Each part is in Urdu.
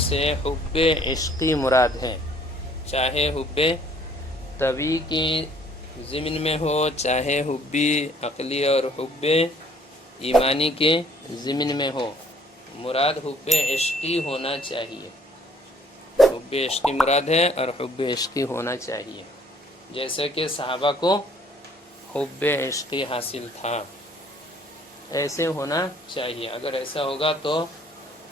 سے حب عشقی مراد ہے، چاہے حب طبعی کی ضمن میں ہو، چاہے حب عقلی اور حب ایمانی کے ضمن میں ہو، مراد حب عشقی ہونا چاہیے۔ حب عشقی مراد ہے اور حب عشقی ہونا چاہیے، جیسے کہ صحابہ کو حب عشقی حاصل تھا، ایسے ہونا چاہیے۔ اگر ایسا ہوگا تو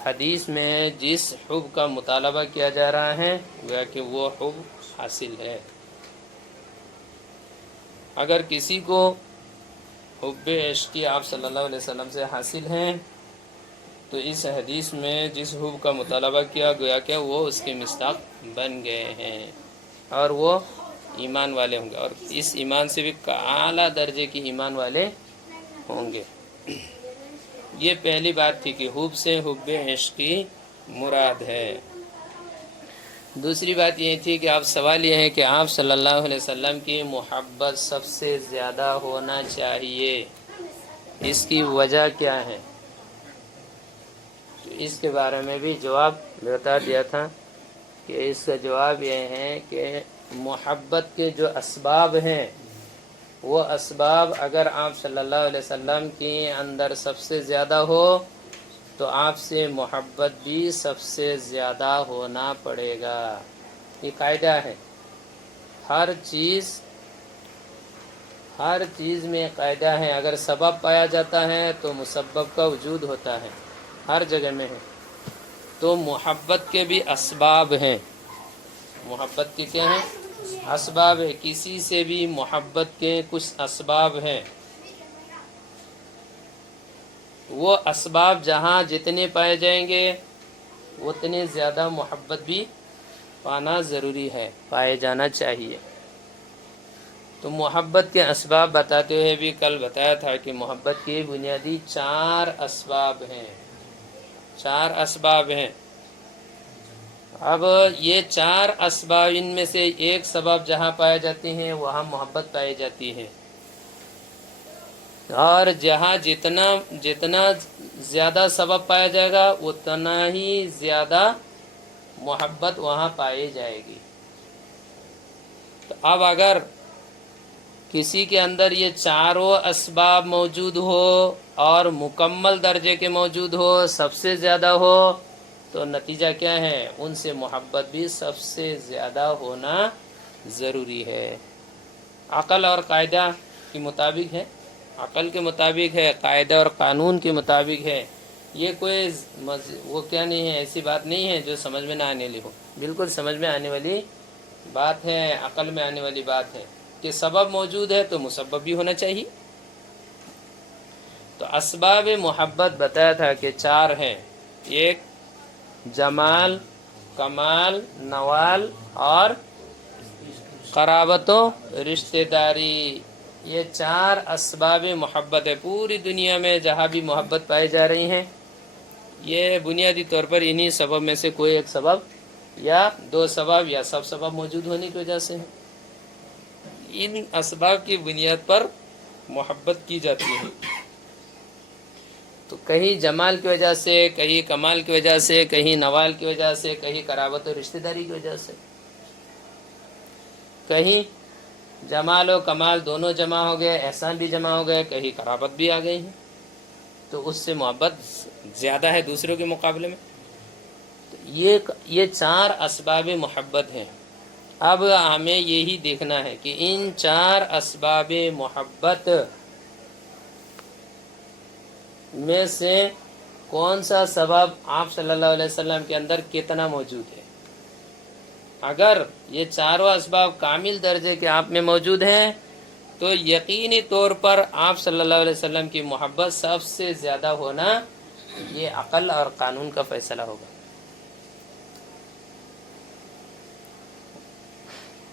حدیث میں جس حب کا مطالبہ کیا جا رہا ہے گویا کہ وہ حب حاصل ہے۔ اگر کسی کو حب عشقی آپ صلی اللہ علیہ وسلم سے حاصل ہے تو اس حدیث میں جس حب کا مطالبہ کیا گویا کہ وہ اس کے مصداق بن گئے ہیں اور وہ ایمان والے ہوں گے، اور اس ایمان سے بھی اعلیٰ درجے کی ایمان والے ہوں گے۔ یہ پہلی بات تھی کہ حب سے حب عشقی مراد ہے۔ دوسری بات یہ تھی کہ سوال یہ ہے کہ آپ صلی اللہ علیہ وسلم کی محبت سب سے زیادہ ہونا چاہیے، اس کی وجہ کیا ہے؟ تو اس کے بارے میں بھی جواب بتا دیا تھا کہ اس کا جواب یہ ہے کہ محبت کے جو اسباب ہیں وہ اسباب اگر آپ صلی اللہ علیہ وسلم کے اندر سب سے زیادہ ہو تو آپ سے محبت بھی سب سے زیادہ ہونا پڑے گا۔ یہ قاعدہ ہے، ہر چیز میں قاعدہ ہے، اگر سبب پایا جاتا ہے تو مسبب کا وجود ہوتا ہے، ہر جگہ میں ہے۔ تو محبت کے بھی اسباب ہیں، محبت کے کیا ہیں؟ اسباب ہے۔ کسی سے بھی محبت کے کچھ اسباب ہیں، وہ اسباب جہاں جتنے پائے جائیں گے اتنے زیادہ محبت بھی پانا ضروری ہے، پائے جانا چاہیے۔ تو محبت کے اسباب بتاتے ہوئے بھی کل بتایا تھا کہ محبت کے بنیادی 4 اسباب ہیں، 4 اسباب ہیں۔ اب یہ 4 اسباب، ان میں سے ایک سبب جہاں پائے جاتے ہیں وہاں محبت پائی جاتی ہے، اور جہاں جتنا زیادہ سبب پایا جائے گا اتنا ہی زیادہ محبت وہاں پائی جائے گی۔ تو اب اگر کسی کے اندر یہ 4 اسباب موجود ہو اور مکمل درجے کے موجود ہو، سب سے زیادہ ہو، تو نتیجہ کیا ہے؟ ان سے محبت بھی سب سے زیادہ ہونا ضروری ہے۔ عقل اور قاعدہ کے مطابق ہے، عقل کے مطابق ہے، قاعدہ اور قانون کے مطابق ہے۔ یہ کوئی وہ کیا نہیں ہے، ایسی بات نہیں ہے جو سمجھ میں نہ آنے والی ہو، بالکل سمجھ میں آنے والی بات ہے، عقل میں آنے والی بات ہے کہ سبب موجود ہے تو مسبب بھی ہونا چاہیے۔ تو اسباب محبت بتایا تھا کہ 4 ہیں، ایک جمال، کمال، نوال اور قرابت و رشتہ داری۔ یہ 4 اسباب محبت ہے۔ پوری دنیا میں جہاں بھی محبت پائی جا رہی ہیں یہ بنیادی طور پر انہی سبب میں سے کوئی ایک سبب یا 2 سبب یا سب سبب موجود ہونے کی وجہ سے ہے۔ ان اسباب کی بنیاد پر محبت کی جاتی ہے۔ تو کہیں جمال کی وجہ سے، کہیں کمال کی وجہ سے، کہیں نوال کی وجہ سے، کہیں قرابت و رشتہ داری کی وجہ سے، کہیں جمال و کمال دونوں جمع ہو گئے، احسان بھی جمع ہو گئے، کہیں قرابت بھی آ گئی ہے، تو اس سے محبت زیادہ ہے دوسروں کے مقابلے میں۔ تو یہ 4 اسباب محبت ہیں۔ اب ہمیں یہی دیکھنا ہے کہ ان 4 اسباب محبت میں سے کون سا سبب آپ صلی اللہ علیہ وسلم کے اندر کتنا موجود ہے۔ اگر یہ 4 اسباب کامل درجے کے آپ میں موجود ہیں تو یقینی طور پر آپ صلی اللہ علیہ وسلم کی محبت سب سے زیادہ ہونا یہ عقل اور قانون کا فیصلہ ہوگا۔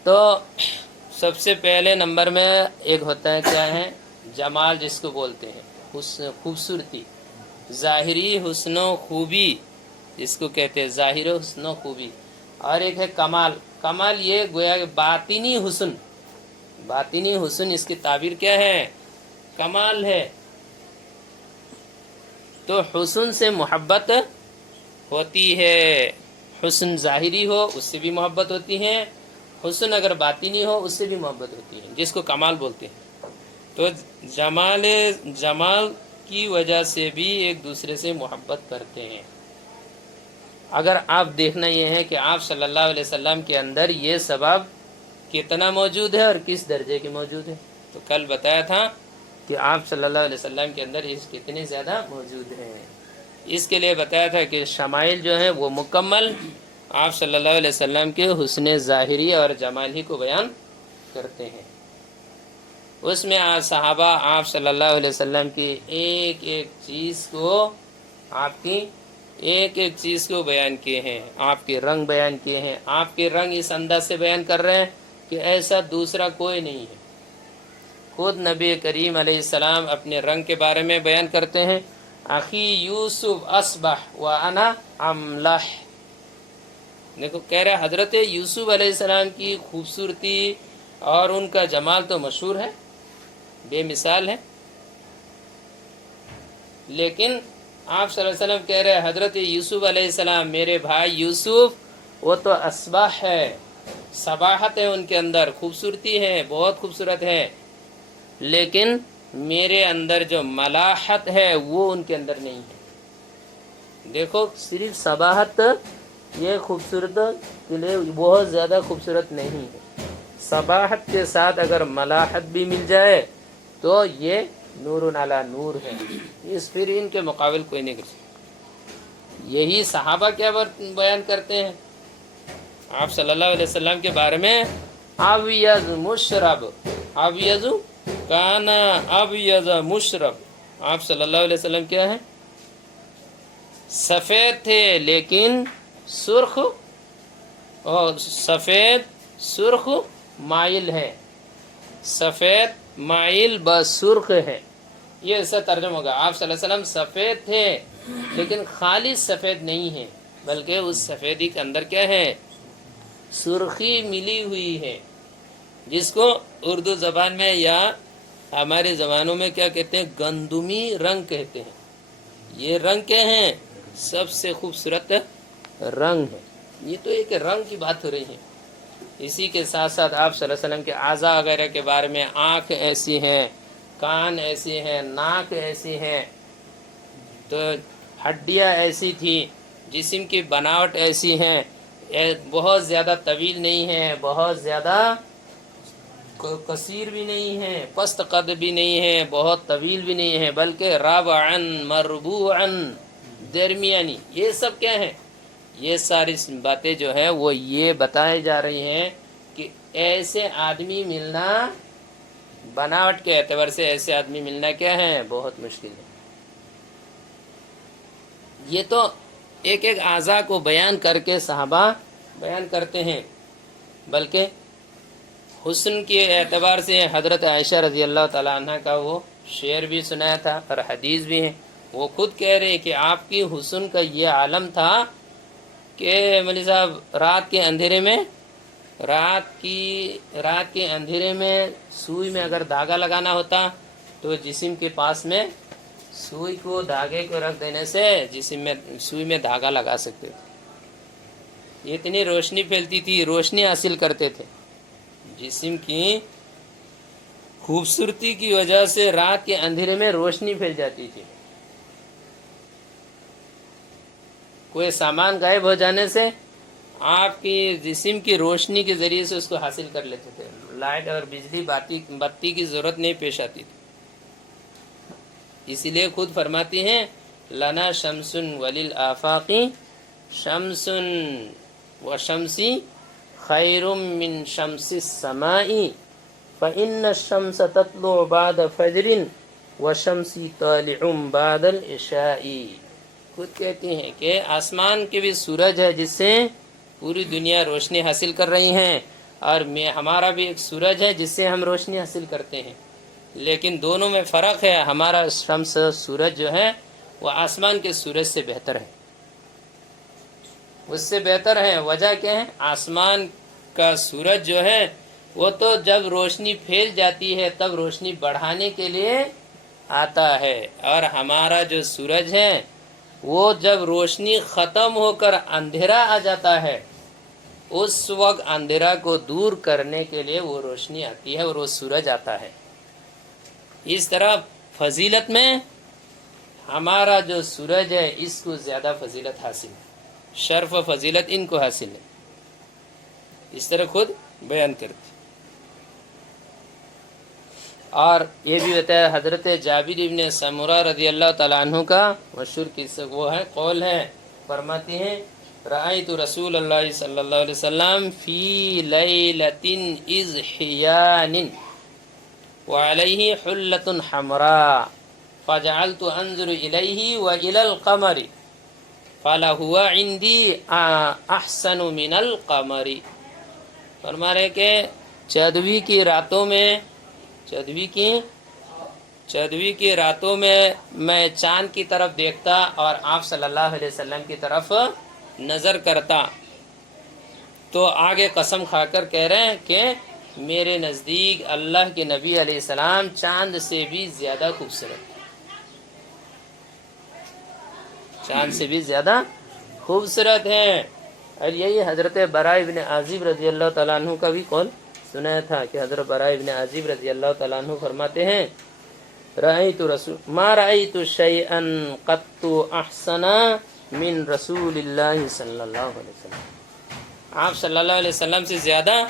تو سب سے پہلے نمبر میں ایک ہوتا ہے کیا ہے؟ جمال، جس کو بولتے ہیں خوبصورتی، ظاہری حسن و خوبی جس کو کہتے ہیں ظاہر حسن و خوبی، اور ایک ہے کمال۔ کمال یہ گویا کہ باطنی حسن، باطنی حسن اس کی تعبیر کیا ہے؟ کمال ہے۔ تو حسن سے محبت ہوتی ہے، حسن ظاہری ہو اس سے بھی محبت ہوتی ہے، حسن اگر باطنی ہو اس سے بھی محبت ہوتی ہے، جس کو کمال بولتے ہیں۔ تو جمال کی وجہ سے بھی ایک دوسرے سے محبت کرتے ہیں۔ اگر آپ دیکھنا یہ ہے کہ آپ صلی اللہ علیہ وسلم کے اندر یہ سبب کتنا موجود ہے اور کس درجے کے موجود ہے، تو کل بتایا تھا کہ آپ صلی اللہ علیہ وسلم کے اندر اس کتنے زیادہ موجود ہیں۔ اس کے لیے بتایا تھا کہ شمائل جو ہیں وہ مکمل آپ صلی اللہ علیہ وسلم کے حسن ظاہری اور جمال ہی کو بیان کرتے ہیں۔ اس میں صحابہ آپ صلی اللہ علیہ وسلم کی ایک ایک چیز کو آپ کی ایک ایک چیز کو بیان کیے ہیں، آپ کے رنگ بیان کیے ہیں، آپ کے رنگ اس انداز سے بیان کر رہے ہیں کہ ایسا دوسرا کوئی نہیں ہے۔ خود نبی کریم علیہ السلام اپنے رنگ کے بارے میں بیان کرتے ہیں، اخی یوسف اصبح وانا املح۔ دیکھو کہہ رہے حضرت یوسف علیہ السلام کی خوبصورتی اور ان کا جمال تو مشہور ہے، بے مثال ہے، لیکن آپ صلی اللہ علیہ وسلم کہہ رہے حضرت یوسف علیہ السلام میرے بھائی یوسف وہ تو اصبح ہے، صباحت ہے ان کے اندر، خوبصورتی ہے، بہت خوبصورت ہے، لیکن میرے اندر جو ملاحت ہے وہ ان کے اندر نہیں ہے۔ دیکھو صرف صباحت یہ خوبصورت کے لیے بہت زیادہ خوبصورت نہیں ہے، صباحت کے ساتھ اگر ملاحت بھی مل جائے تو یہ نور علی نور ہے، اس پھر ان کے مقابل کوئی نہیں کر سکتا۔ یہی صحابہ کیا بیان کرتے ہیں آپ صلی اللہ علیہ وسلم کے بارے میں، ابیض مشرب، ابیض کانا ابیض مشرب، آپ صلی اللہ علیہ وسلم کیا ہے، سفید تھے لیکن سرخ، اور سفید سرخ مائل ہے، سفید مائل بسرخ ہے، یہ ایسا ترجمہ ہوگا۔ آپ صلی اللہ علیہ وسلم سفید تھے لیکن خالص سفید نہیں ہے، بلکہ اس سفیدی کے اندر کیا ہے، سرخی ملی ہوئی ہے، جس کو اردو زبان میں یا ہمارے زبانوں میں کیا کہتے ہیں، گندمی رنگ کہتے ہیں۔ یہ رنگ کیا ہیں، سب سے خوبصورت رنگ ہے۔ یہ تو ایک رنگ کی بات ہو رہی ہے، اسی کے ساتھ ساتھ آپ صلی اللہ علیہ وسلم کے اعضاء وغیرہ کے بارے میں، آنکھ ایسی ہیں، کان ایسی ہیں، ناک ایسی ہیں، تو ہڈیاں ایسی تھی، جسم کی بناوٹ ایسی ہیں، بہت زیادہ طویل نہیں ہے، بہت زیادہ قصیر بھی نہیں ہے، پست قد بھی نہیں ہے، بہت طویل بھی نہیں ہے، بلکہ رابعا مربوعا، درمیانی۔ یہ سب کیا ہے، یہ ساری باتیں جو ہے وہ یہ بتائی جا رہی ہیں کہ ایسے آدمی ملنا، بناوٹ کے اعتبار سے ایسے آدمی ملنا کیا ہے، بہت مشکل ہے۔ یہ تو ایک ایک اعضاء کو بیان کر کے صحابہ بیان کرتے ہیں، بلکہ حسن کے اعتبار سے حضرت عائشہ رضی اللہ تعالیٰ عنہ کا وہ شعر بھی سنایا تھا اور حدیث بھی ہیں، وہ خود کہہ رہے کہ آپ کی حسن کا یہ عالم تھا کہ مولوی صاحب رات کے اندھیرے میں سوئی میں اگر دھاگا لگانا ہوتا تو جسم کے پاس میں سوئی کو دھاگے کو رکھ دینے سے جسم میں سوئی میں دھاگا لگا سکتے تھے، اتنی روشنی پھیلتی تھی، روشنی حاصل کرتے تھے، جسم کی خوبصورتی کی وجہ سے رات کے اندھیرے میں روشنی پھیل جاتی تھی، کوئی سامان غائب ہو جانے سے آپ کی جسم کی روشنی کے ذریعے سے اس کو حاصل کر لیتے تھے، لائٹ اور بجلی بتی کی ضرورت نہیں پیش آتی تھی۔ اسی لیے خود فرماتی ہیں، لنا شمس وللآفاق شمس وشمسی خیر من شمس السماء فإن الشمس تطلع بعد فجر وشمسی طالع بعد العشاء۔ خود کہتی ہیں کہ آسمان کے بھی سورج ہے جس سے پوری دنیا روشنی حاصل کر رہی ہیں، اور ہمارا بھی ایک سورج ہے جس سے ہم روشنی حاصل کرتے ہیں، لیکن دونوں میں فرق ہے، ہمارا شمس سورج جو ہے وہ آسمان کے سورج سے بہتر ہے، اس سے بہتر ہے۔ وجہ کیا ہے، آسمان کا سورج جو ہے وہ تو جب روشنی پھیل جاتی ہے تب روشنی بڑھانے کے لیے آتا ہے، اور ہمارا جو سورج ہے وہ جب روشنی ختم ہو کر اندھیرا آ جاتا ہے اس وقت اندھیرا کو دور کرنے کے لیے وہ روشنی آتی ہے اور وہ سورج آتا ہے. اس طرح فضیلت میں ہمارا جو سورج ہے اس کو زیادہ فضیلت حاصل ہے، شرف و فضیلت ان کو حاصل ہے. اس طرح خود بیان کرتے. اور یہ بھی بتایا حضرت جابر بن سمرہ رضی اللہ تعالیٰ عنہ کا مشہور قصہ وہ ہے، قول ہے، فرماتے ہیں رأیت رسول اللہ صلی اللہ علیہ وسلم فی لیلۃ اذ حیان وعلیہ حلۃ حمراء فجعلت انظر الیہ والی القمر فلہو عندی احسن من القمر. فرما رہے کہ چودھویں کی راتوں میں میں چاند کی طرف دیکھتا اور آپ صلی اللہ علیہ وسلم کی طرف نظر کرتا تو آگے قسم کھا کر کہہ رہے ہیں کہ میرے نزدیک اللہ کے نبی علیہ السلام چاند سے بھی زیادہ خوبصورت، چاند سے بھی زیادہ خوبصورت ہیں. اور یہی حضرت براء بن عازب رضی اللہ تعالیٰ عنہ کا بھی قول سنایا تھا کہ حضرت براء بن عازب رضی اللہ تعالیٰ عنہ فرماتے ہیں ما رأیت شیئا قط احسن من رسول اللہ صلی اللہ علیہ وسلم. آپ صلی اللہ علیہ وسلم سے زیادہ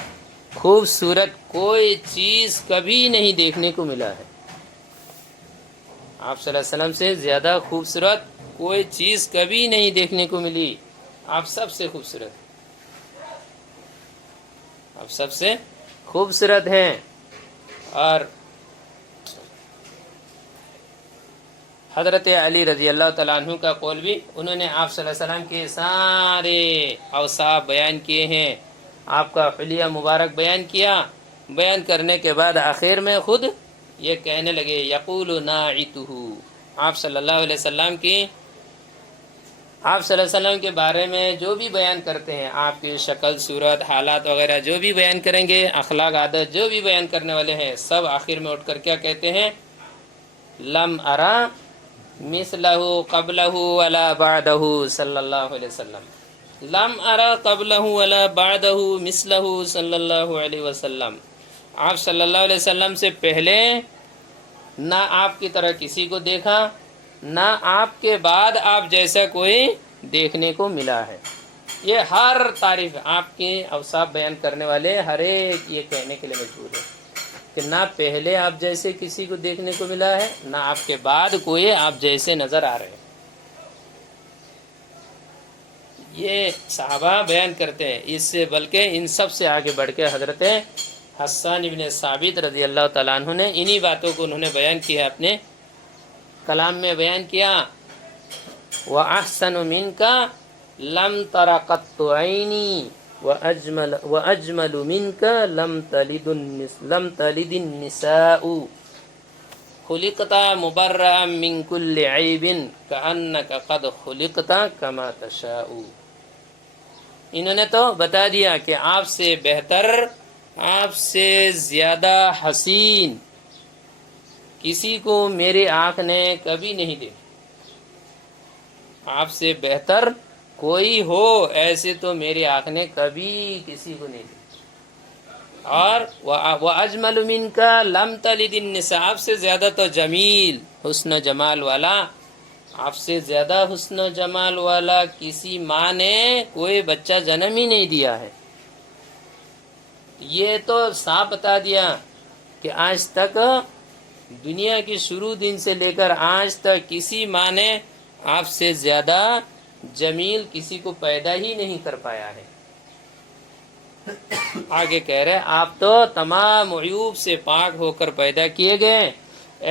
خوبصورت کوئی چیز کبھی نہیں دیکھنے کو ملا ہے. آپ صلی اللہ علیہ وسلم سے زیادہ خوبصورت کوئی چیز کبھی نہیں دیکھنے کو ملی. آپ سب سے خوبصورت، آپ سب سے خوبصورت ہیں. اور حضرت علی رضی اللہ تعالیٰ عنہ کا قول بھی، انہوں نے آپ صلی اللہ علیہ وسلم کے سارے اوصاف بیان کیے ہیں، آپ کا حلیہ مبارک بیان کیا. بیان کرنے کے بعد آخر میں خود یہ کہنے لگے یقول ناعتہ، آپ صلی اللہ علیہ وسلم کے بارے میں جو بھی بیان کرتے ہیں، آپ کی شکل صورت حالات وغیرہ جو بھی بیان کریں گے، اخلاق عادت جو بھی بیان کرنے والے ہیں، سب آخر میں اٹھ کر کیا کہتے ہیں لم ارا مثلہ قبلہ ولا بعدہ صلی اللہ علیہ وسلم. لم ارا قبلہ ولا بعدہ مثلہ صلی اللہ علیہ وسلم. آپ صلی اللہ علیہ وسلم سے پہلے نہ آپ کی طرح کسی کو دیکھا، نہ آپ کے بعد آپ جیسا کوئی دیکھنے کو ملا ہے. یہ ہر تعریف آپ کے اوصاف بیان کرنے والے ہر ایک یہ کہنے کے لیے مجبور ہے کہ نہ پہلے آپ جیسے کسی کو دیکھنے کو ملا ہے، نہ آپ کے بعد کوئی آپ جیسے نظر آ رہے ہیں. یہ صحابہ بیان کرتے ہیں. اس سے بلکہ ان سب سے آگے بڑھ کے حضرت حسان بن ثابت رضی اللہ تعالیٰ عنہ نے انہی باتوں کو انہوں نے بیان کیا، اپنے کلام میں بیان کیا وَأَحْسَنُ مِنْكَ لَمْ تَرَ قَطُّ عَيْنِي وَأَجْمَلُ مِنْكَ لَمْ تَلِدِ النِّسَاءُ خُلِقْتَ مُبَرَّأً مِنْ كُلِّ عَيْبٍ كَأَنَّكَ قَدْ خُلِقْتَ كَمَا تَشَاءُ. انہوں نے تو بتا دیا کہ آپ سے بہتر، آپ سے زیادہ حسین کسی کو میری آنکھ نے کبھی نہیں دیکھا. آپ سے بہتر کوئی ہو ایسے تو میری آنکھ نے کبھی کسی کو نہیں دیکھا. اور وَأَجْمَلُ مِنْكَ لَمْ تَلِدِ النِّسَاء، آپ سے زیادہ تو جمیل، حسن و جمال والا، آپ سے زیادہ حسن و جمال والا کسی ماں نے کوئی بچہ جنم ہی نہیں دیا ہے. یہ تو صاف بتا دیا کہ آج تک دنیا کی شروع دن سے لے کر آج تک کسی ماں نے آپ سے زیادہ جمیل کسی کو پیدا ہی نہیں کر پایا ہے. آگے کہہ رہے آپ تو تمام عیوب سے پاک ہو کر پیدا کیے گئے،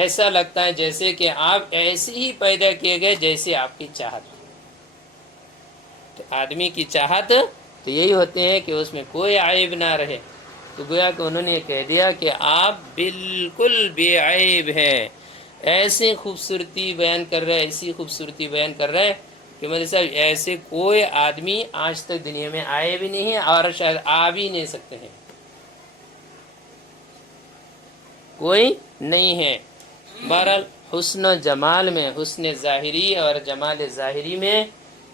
ایسا لگتا ہے جیسے کہ آپ ایسے ہی پیدا کیے گئے جیسے آپ کی چاہت. تو آدمی کی چاہت تو یہی ہوتے ہیں کہ اس میں کوئی عیب نہ رہے. تو گویا کہ انہوں نے یہ کہہ دیا کہ آپ بالکل بے عیب ہیں. ایسی خوبصورتی بیان کر رہے، ایسی خوبصورتی بیان کر رہے کہ مولوی صاحب ایسے کوئی آدمی آج تک دنیا میں آئے بھی نہیں ہیں اور شاید آ بھی نہیں سکتے ہیں، کوئی نہیں ہے. بہرحال حسن و جمال میں، حسن ظاہری اور جمال ظاہری میں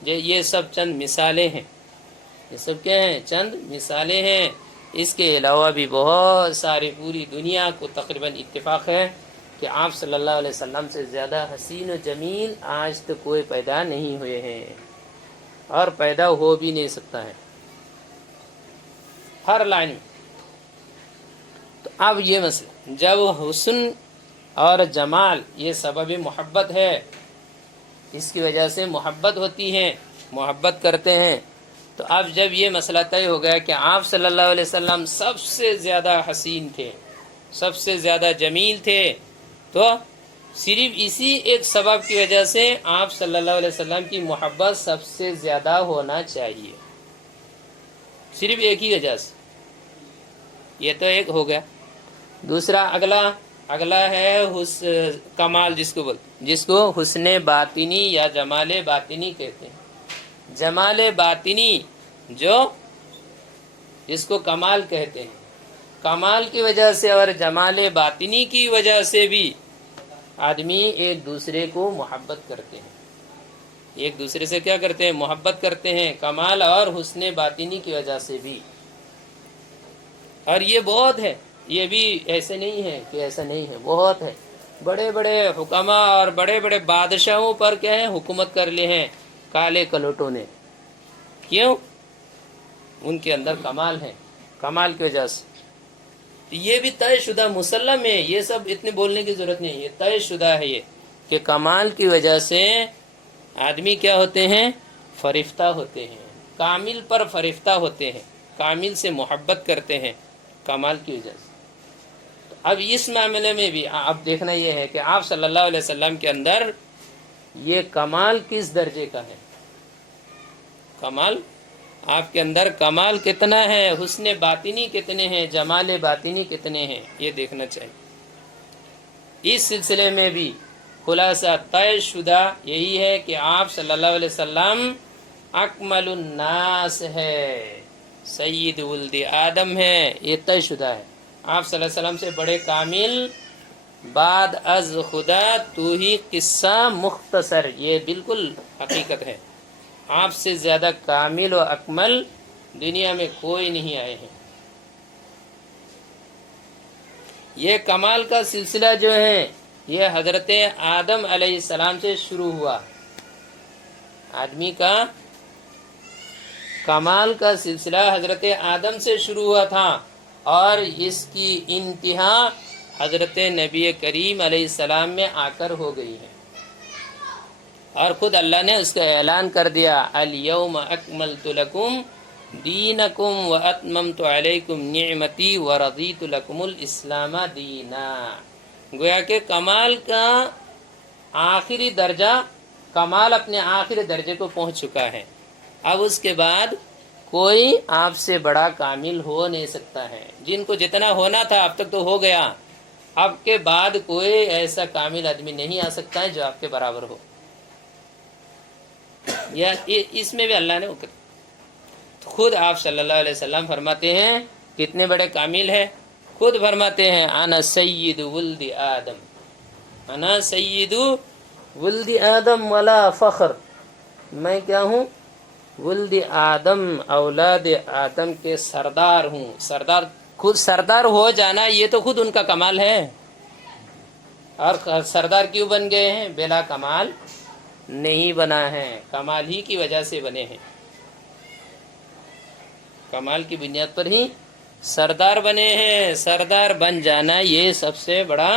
یہ سب چند مثالیں ہیں. یہ سب کیا ہیں؟ چند مثالیں ہیں. اس کے علاوہ بھی بہت ساری، پوری دنیا کو تقریباً اتفاق ہے کہ آپ صلی اللہ علیہ وسلم سے زیادہ حسین و جمیل آج تک کوئی پیدا نہیں ہوئے ہیں اور پیدا ہو بھی نہیں سکتا ہے ہر لائن میں. تو اب یہ مسئلہ، جب حسن اور جمال یہ سبب محبت ہے، اس کی وجہ سے محبت ہوتی ہے، محبت کرتے ہیں، تو اب جب یہ مسئلہ طے ہو گیا کہ آپ صلی اللہ علیہ وسلم سب سے زیادہ حسین تھے، سب سے زیادہ جمیل تھے، تو صرف اسی ایک سبب کی وجہ سے آپ صلی اللہ علیہ وسلم کی محبت سب سے زیادہ ہونا چاہیے، صرف ایک ہی وجہ سے. یہ تو ایک ہو گیا. دوسرا اگلا ہے کمال، جس کو حسن باطنی یا جمال باطنی کہتے ہیں. جمال باطنی جس کو کمال کہتے ہیں، کمال کی وجہ سے اور جمال باطنی کی وجہ سے بھی آدمی ایک دوسرے کو محبت کرتے ہیں، ایک دوسرے سے کیا کرتے ہیں؟ محبت کرتے ہیں، کمال اور حسن باطنی کی وجہ سے بھی. اور یہ بہت ہے، یہ بھی ایسے نہیں ہے کہ ایسا نہیں ہے، بہت ہے. بڑے بڑے حکماء اور بڑے بڑے بادشاہوں پر کیا ہے؟ حکومت کر لی ہیں کالے کلوٹوں نے. کیوں؟ ان کے اندر کمال ہے، کمال کی وجہ سے. یہ بھی طے شدہ مسلم ہے، یہ سب اتنے بولنے کی ضرورت نہیں، یہ طے شدہ ہے یہ کہ کمال کی وجہ سے آدمی کیا ہوتے ہیں؟ فرفتہ ہوتے ہیں، کامل پر فرفتہ ہوتے ہیں، کامل سے محبت کرتے ہیں کمال کی وجہ سے. اب اس معاملے میں بھی اب دیکھنا یہ ہے کہ آپ صلی اللہ علیہ وسلم کے اندر یہ کمال کس درجے کا ہے؟ کمال آپ کے اندر کمال کتنا ہے، حسن باطنی کتنے ہیں، جمال باطنی کتنے ہیں، یہ دیکھنا چاہیے. اس سلسلے میں بھی خلاصہ طے شدہ یہی ہے کہ آپ صلی اللہ علیہ وسلم اکمل الناس ہے، سید ولد آدم ہے، یہ طے شدہ ہے. آپ صلی اللہ علیہ وسلم سے بڑے کامل بعد از خدا تو ہی قصہ مختصر، یہ بالکل حقیقت ہے. آپ سے زیادہ کامل و اکمل دنیا میں کوئی نہیں آئے ہیں. یہ کمال کا سلسلہ جو ہے یہ حضرت آدم علیہ السلام سے شروع ہوا. آدمی کا کمال کا سلسلہ حضرت آدم سے شروع ہوا تھا اور اس کی انتہا حضرت نبی کریم علیہ السلام میں آ کر ہو گئی ہے. اور خود اللہ نے اس کا اعلان کر دیا، الیوم اکملت لکم دینکم واتممت علیکم نعمتی ورضیت لکم الاسلام دینا. گویا کہ کمال کا آخری درجہ، کمال اپنے آخری درجے کو پہنچ چکا ہے. اب اس کے بعد کوئی آپ سے بڑا کامل ہو نہیں سکتا ہے. جن کو جتنا ہونا تھا اب تک تو ہو گیا، اب کے بعد کوئی ایسا کامل آدمی نہیں آ سکتا ہے جو آپ کے برابر ہو. یا اس میں بھی اللہ نے خود آپ صلی اللہ علیہ وسلم فرماتے ہیں کتنے بڑے کامل ہیں. خود فرماتے ہیں انا سید ولد آدم، انا سید ولد آدم ولا فخر، میں کیا ہوں؟ ولد آدم، اولاد آدم کے سردار ہوں. سردار، خود سردار ہو جانا یہ تو خود ان کا کمال ہے. اور سردار کیوں بن گئے ہیں؟ بلا کمال نہیں بنا ہے، کمال ہی کی وجہ سے بنے ہیں. کمال کی بنیاد پر ہی سردار بنے ہیں. سردار بن جانا یہ سب سے بڑا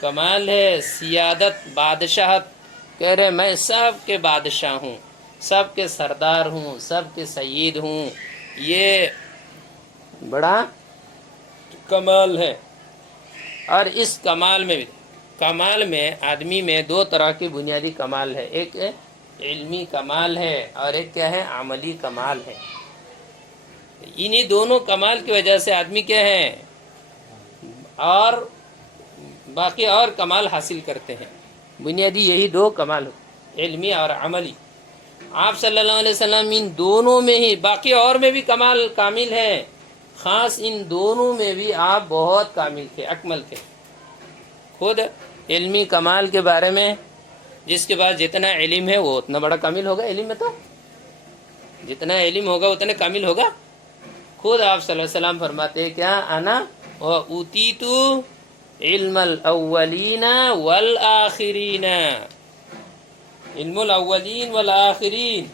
کمال ہے. سیادت، بادشاہت، کہہ رہے میں سب کے بادشاہ ہوں، سب کے سردار ہوں، سب کے سید ہوں، یہ بڑا کمال ہے. اور اس کمال میں آدمی میں دو طرح کی بنیادی کمال ہے. ایک علمی کمال ہے اور ایک کیا ہے؟ عملی کمال ہے. انہی دونوں کمال کی وجہ سے آدمی کیا ہے؟ اور باقی اور کمال حاصل کرتے ہیں. بنیادی یہی دو کمال، علمی اور عملی. آپ صلی اللہ علیہ وسلم ان دونوں میں ہی، باقی اور میں بھی کامل ہے، خاص ان دونوں میں بھی آپ بہت کامل تھے، اکمل تھے. خود علمی کمال کے بارے میں جس کے پاس جتنا علم ہے وہ اتنا بڑا کامل ہوگا. علم میں تو جتنا علم ہوگا اتنا کامل ہوگا. خود آپ صلی اللہ علیہ وسلم فرماتے ہیں کیا انا اوتیت علم الاولین والآخرین. علم الاولین والآخرین،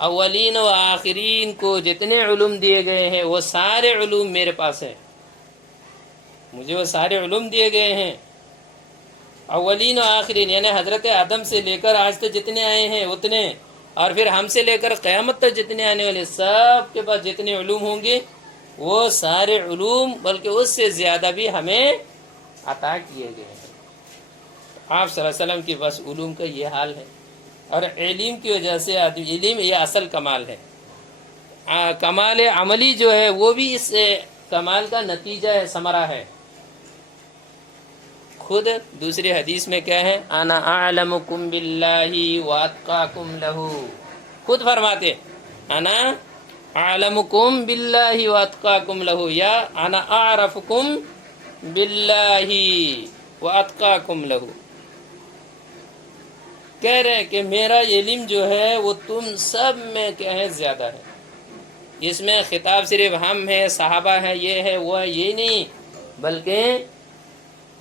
اولین و آخرین کو جتنے علوم دیے گئے ہیں وہ سارے علوم میرے پاس ہیں. مجھے وہ سارے علوم دیے گئے ہیں. اولین و آخرین یعنی حضرت آدم سے لے کر آج تک جتنے آئے ہیں اتنے، اور پھر ہم سے لے کر قیامت تک جتنے آنے والے سب کے پاس جتنے علوم ہوں گے وہ سارے علوم بلکہ اس سے زیادہ بھی ہمیں عطا کیے گئے ہیں. آپ صلی اللہ علیہ وسلم کے بس علوم کا یہ حال ہے. اور علم کی وجہ سے علم یہ اصل کمال ہے. کمال عملی جو ہے وہ بھی اس کمال کا نتیجہ ہے، ثمرہ ہے. خود دوسری حدیث میں کیا ہے؟ انا اعلمکم باللہ واتقاکم لہ. خود فرماتے انا اعلمکم باللہ واتقاکم لہ یا انا اعرفکم باللہ واتقاکم لہ. کہہ رہے ہیں کہ میرا علم جو ہے وہ تم سب میں کیا ہے زیادہ ہے. اس میں خطاب صرف ہم ہیں، صحابہ ہیں، یہ ہے وہ ہے، یہ نہیں، بلکہ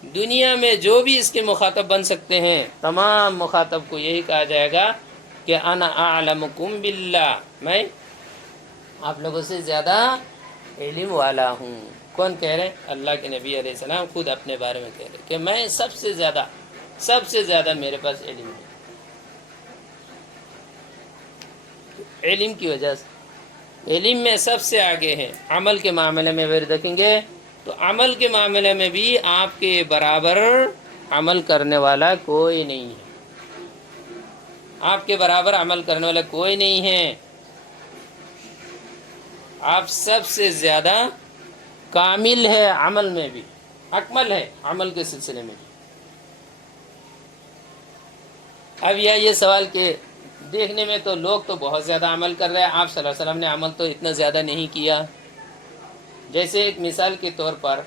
دنیا میں جو بھی اس کے مخاطب بن سکتے ہیں تمام مخاطب کو یہی کہا جائے گا کہ انا اعلمکم باللہ، میں آپ لوگوں سے زیادہ علم والا ہوں. کون کہہ رہے؟ اللہ کے نبی علیہ السلام خود اپنے بارے میں کہہ رہے کہ میں سب سے زیادہ میرے پاس علم ہے. علم کی وجہ سے علم میں سب سے آگے ہے. عمل کے معاملے میں اگر دیکھیں گے تو عمل کے معاملے میں بھی آپ کے برابر عمل کرنے والا کوئی نہیں ہے. آپ کے برابر عمل کرنے والا کوئی نہیں ہے. آپ سب سے زیادہ کامل ہے عمل میں بھی، اکمل ہے عمل کے سلسلے میں بھی. اب یہ سوال کہ دیکھنے میں تو لوگ تو بہت زیادہ عمل کر رہے ہیں، آپ صلی اللہ علیہ وسلم نے عمل تو اتنا زیادہ نہیں کیا. جیسے ایک مثال کے طور پر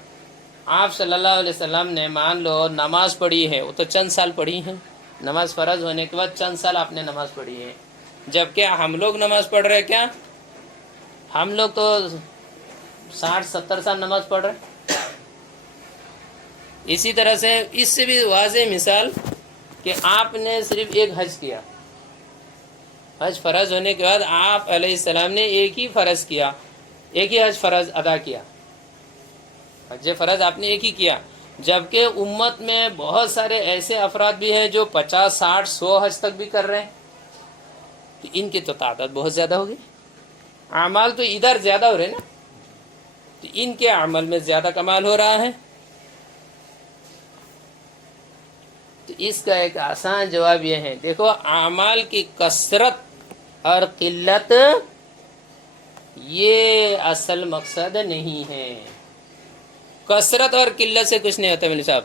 آپ صلی اللہ علیہ وسلم نے مان لو نماز پڑھی ہے، وہ تو چند سال پڑھی ہے. نماز فرض ہونے کے بعد چند سال آپ نے نماز پڑھی ہے، جبکہ ہم لوگ نماز پڑھ رہے ہیں کیا؟ ہم لوگ تو 60-70 سال نماز پڑھ رہے ہیں. اسی طرح سے اس سے بھی واضح مثال کہ آپ نے صرف ایک حج کیا، حج فرض ہونے کے بعد آپ علیہ السلام نے ایک ہی فرض کیا، ایک ہی حج فرض ادا کیا. حج فرض آپ نے ایک ہی کیا، جبکہ امت میں بہت سارے ایسے افراد بھی ہیں جو 50, 60, 100 حج تک بھی کر رہے ہیں. تو ان کی تو تعداد بہت زیادہ ہوگی. اعمال تو ادھر زیادہ ہو رہے نا، تو ان کے عمل میں زیادہ کمال ہو رہا ہے. تو اس کا ایک آسان جواب یہ ہے، دیکھو اعمال کی کثرت اور قلت یہ اصل مقصد نہیں ہے. کثرت اور قلت سے کچھ نہیں ہوتا میرے صاحب.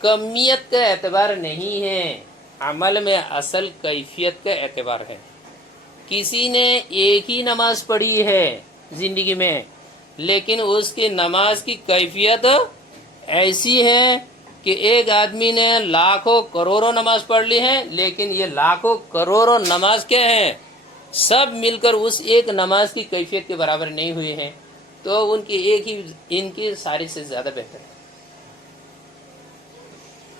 کمیت کا اعتبار نہیں ہے، عمل میں اصل کیفیت کا اعتبار ہے. کسی نے ایک ہی نماز پڑھی ہے زندگی میں، لیکن اس کی نماز کی کیفیت ایسی ہے کہ ایک آدمی نے لاکھوں کروڑوں نماز پڑھ لی ہے، لیکن یہ لاکھوں کروڑوں نماز کیا ہیں؟ سب مل کر اس ایک نماز کی کیفیت کے برابر نہیں ہوئے ہیں. تو ان کی ایک ہی ان کی ساری سے زیادہ بہتر ہے،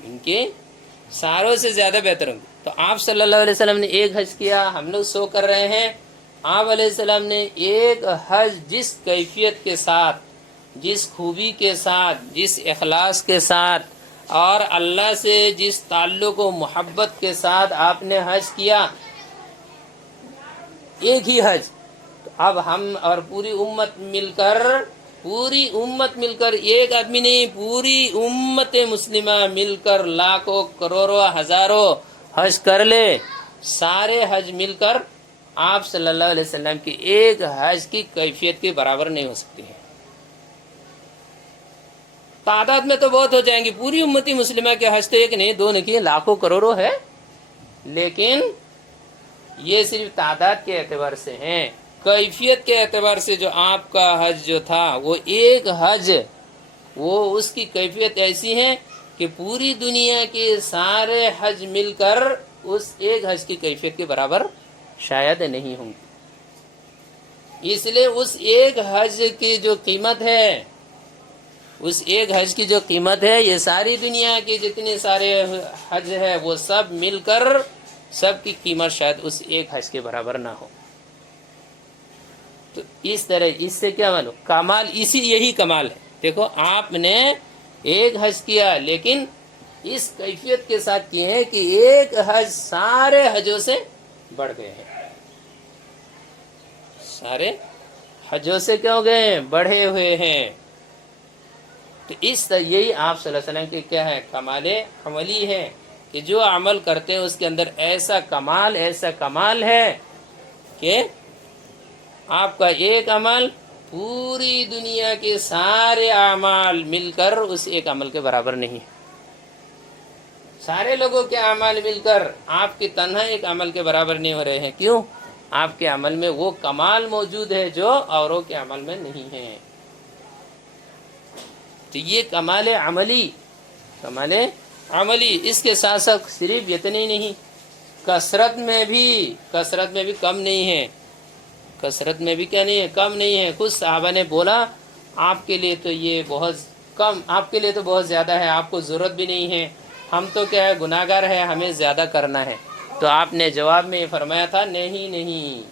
ان کے ساروں سے زیادہ بہتر ہوں. تو آپ صلی اللہ علیہ وسلم نے ایک حج کیا، ہم لوگ 100 کر رہے ہیں. آپ علیہ السلام نے ایک حج جس کیفیت کے ساتھ، جس خوبی کے ساتھ، جس اخلاص کے ساتھ اور اللہ سے جس تعلق و محبت کے ساتھ آپ نے حج کیا، ایک ہی حج. اب ہم اور پوری امت مل کر ایک آدمی نہیں، پوری امت مسلمہ مل کر لاکھوں کروڑوں ہزاروں حج کر لے، سارے حج مل کر آپ صلی اللہ علیہ وسلم کی ایک حج کی کیفیت کے برابر نہیں ہو سکتی ہے. تعداد میں تو بہت ہو جائیں گی، پوری امتی مسلمہ کے حج تو ایک نہیں، 2 نہیں، لاکھوں کروڑوں ہے، لیکن یہ صرف تعداد کے اعتبار سے ہیں. کیفیت کے اعتبار سے جو آپ کا حج جو تھا وہ ایک حج وہ اس کی کیفیت ایسی ہے کہ پوری دنیا کے سارے حج مل کر اس ایک حج کی کیفیت کے برابر شاید نہیں ہوں گی۔ اس لیے اس ایک حج کی جو قیمت ہے، اس ایک حج کی جو قیمت ہے، یہ ساری دنیا کی جتنے سارے حج ہے وہ سب مل کر سب کی قیمت شاید اس ایک حج کے برابر نہ ہو۔ تو اس طرح اس سے کیا معلوم، کمال یہی کمال ہے۔ دیکھو آپ نے ایک حج کیا لیکن اس کیفیت کے ساتھ کیے ہیں کہ ایک حج سارے حجوں سے بڑھ گئے ہیں، سارے حجوں سے کیا ہو گئے ہیں، بڑھے ہوئے ہیں۔ تو اس طرح یہی آپ صلی اللہ علیہ وسلم کے کیا ہے، کمال عملی ہے کہ جو عمل کرتے ہیں اس کے اندر ایسا کمال ہے کہ آپ کا ایک عمل پوری دنیا کے سارے اعمال مل کر اس ایک عمل کے برابر نہیں ہے۔ سارے لوگوں کے اعمال مل کر آپ کی تنہا ایک عمل کے برابر نہیں ہو رہے ہیں۔ کیوں؟ آپ کے عمل میں وہ کمال موجود ہے جو اوروں کے عمل میں نہیں ہے۔ تو یہ کمال عملی، اس کے ساتھ ساتھ صرف اتنے ہی نہیں، کثرت میں بھی کم نہیں ہے، کثرت میں بھی کیا نہیں ہے، کم نہیں ہے۔ کچھ صحابہ نے بولا آپ کے لیے تو یہ بہت کم، آپ کے لیے تو بہت زیادہ ہے، آپ کو ضرورت بھی نہیں ہے، ہم تو کیا ہے گناہگار ہے، ہمیں زیادہ کرنا ہے۔ تو آپ نے جواب میں یہ فرمایا تھا، نہیں،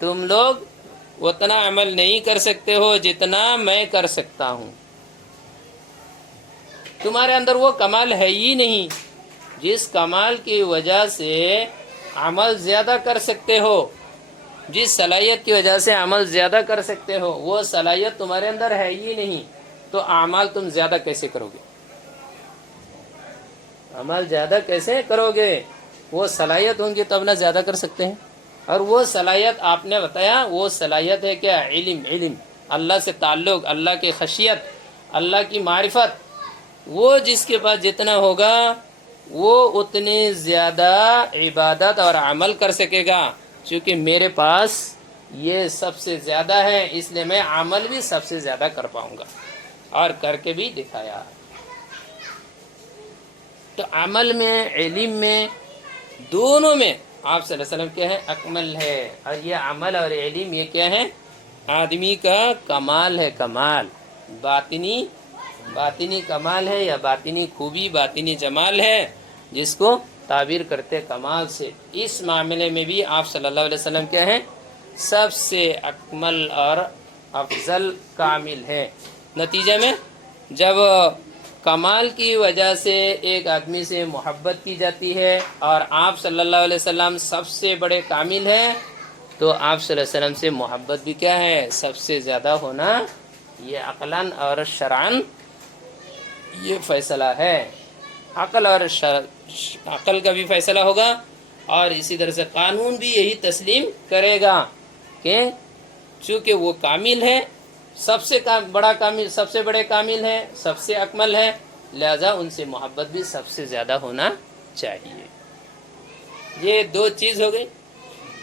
تم لوگ اتنا عمل نہیں کر سکتے ہو جتنا میں کر سکتا ہوں۔ تمہارے اندر وہ کمال ہے ہی نہیں جس کمال کی وجہ سے عمل زیادہ کر سکتے ہو، جس صلاحیت کی وجہ سے عمل زیادہ کر سکتے ہو، وہ صلاحیت تمہارے اندر ہے ہی نہیں، تو اعمال تم زیادہ کیسے کرو گے؟ عمل زیادہ کیسے کرو گے؟ وہ صلاحیت ہوں گی تب نہ زیادہ کر سکتے ہیں۔ اور وہ صلاحیت آپ نے بتایا، وہ صلاحیت ہے کیا؟ علم، اللہ سے تعلق، اللہ کی خشیت، اللہ کی معرفت۔ وہ جس کے پاس جتنا ہوگا وہ اتنی زیادہ عبادت اور عمل کر سکے گا، چونکہ میرے پاس یہ سب سے زیادہ ہے، اس لیے میں عمل بھی سب سے زیادہ کر پاؤں گا، اور کر کے بھی دکھایا۔ تو عمل میں، علم میں، دونوں میں آپ صلی اللہ علیہ وسلم کیا ہے؟ اکمل ہے۔ اور یہ عمل اور علم یہ کیا ہے؟ آدمی کا کمال ہے، کمال باطنی کمال ہے، یا باطنی خوبی، باطنی جمال ہے، جس کو تعبیر کرتے کمال سے۔ اس معاملے میں بھی آپ صلی اللہ علیہ وسلم کیا ہے؟ سب سے اکمل اور افضل کامل ہے۔ نتیجہ میں جب کمال کی وجہ سے ایک آدمی سے محبت کی جاتی ہے اور آپ صلی اللہ علیہ وسلم سب سے بڑے کامل ہیں، تو آپ صلی اللہ علیہ وسلم سے محبت بھی کیا ہے؟ سب سے زیادہ ہونا، یہ عقلاً اور شرعاً یہ فیصلہ ہے۔ عقل کا بھی فیصلہ ہوگا، اور اسی طرح سے قانون بھی یہی تسلیم کرے گا کہ چونکہ وہ کامل ہے، سب سے بڑے کامل ہے، سب سے اکمل ہے، لہذا ان سے محبت بھی سب سے زیادہ ہونا چاہیے۔ یہ دو چیز ہو گئی۔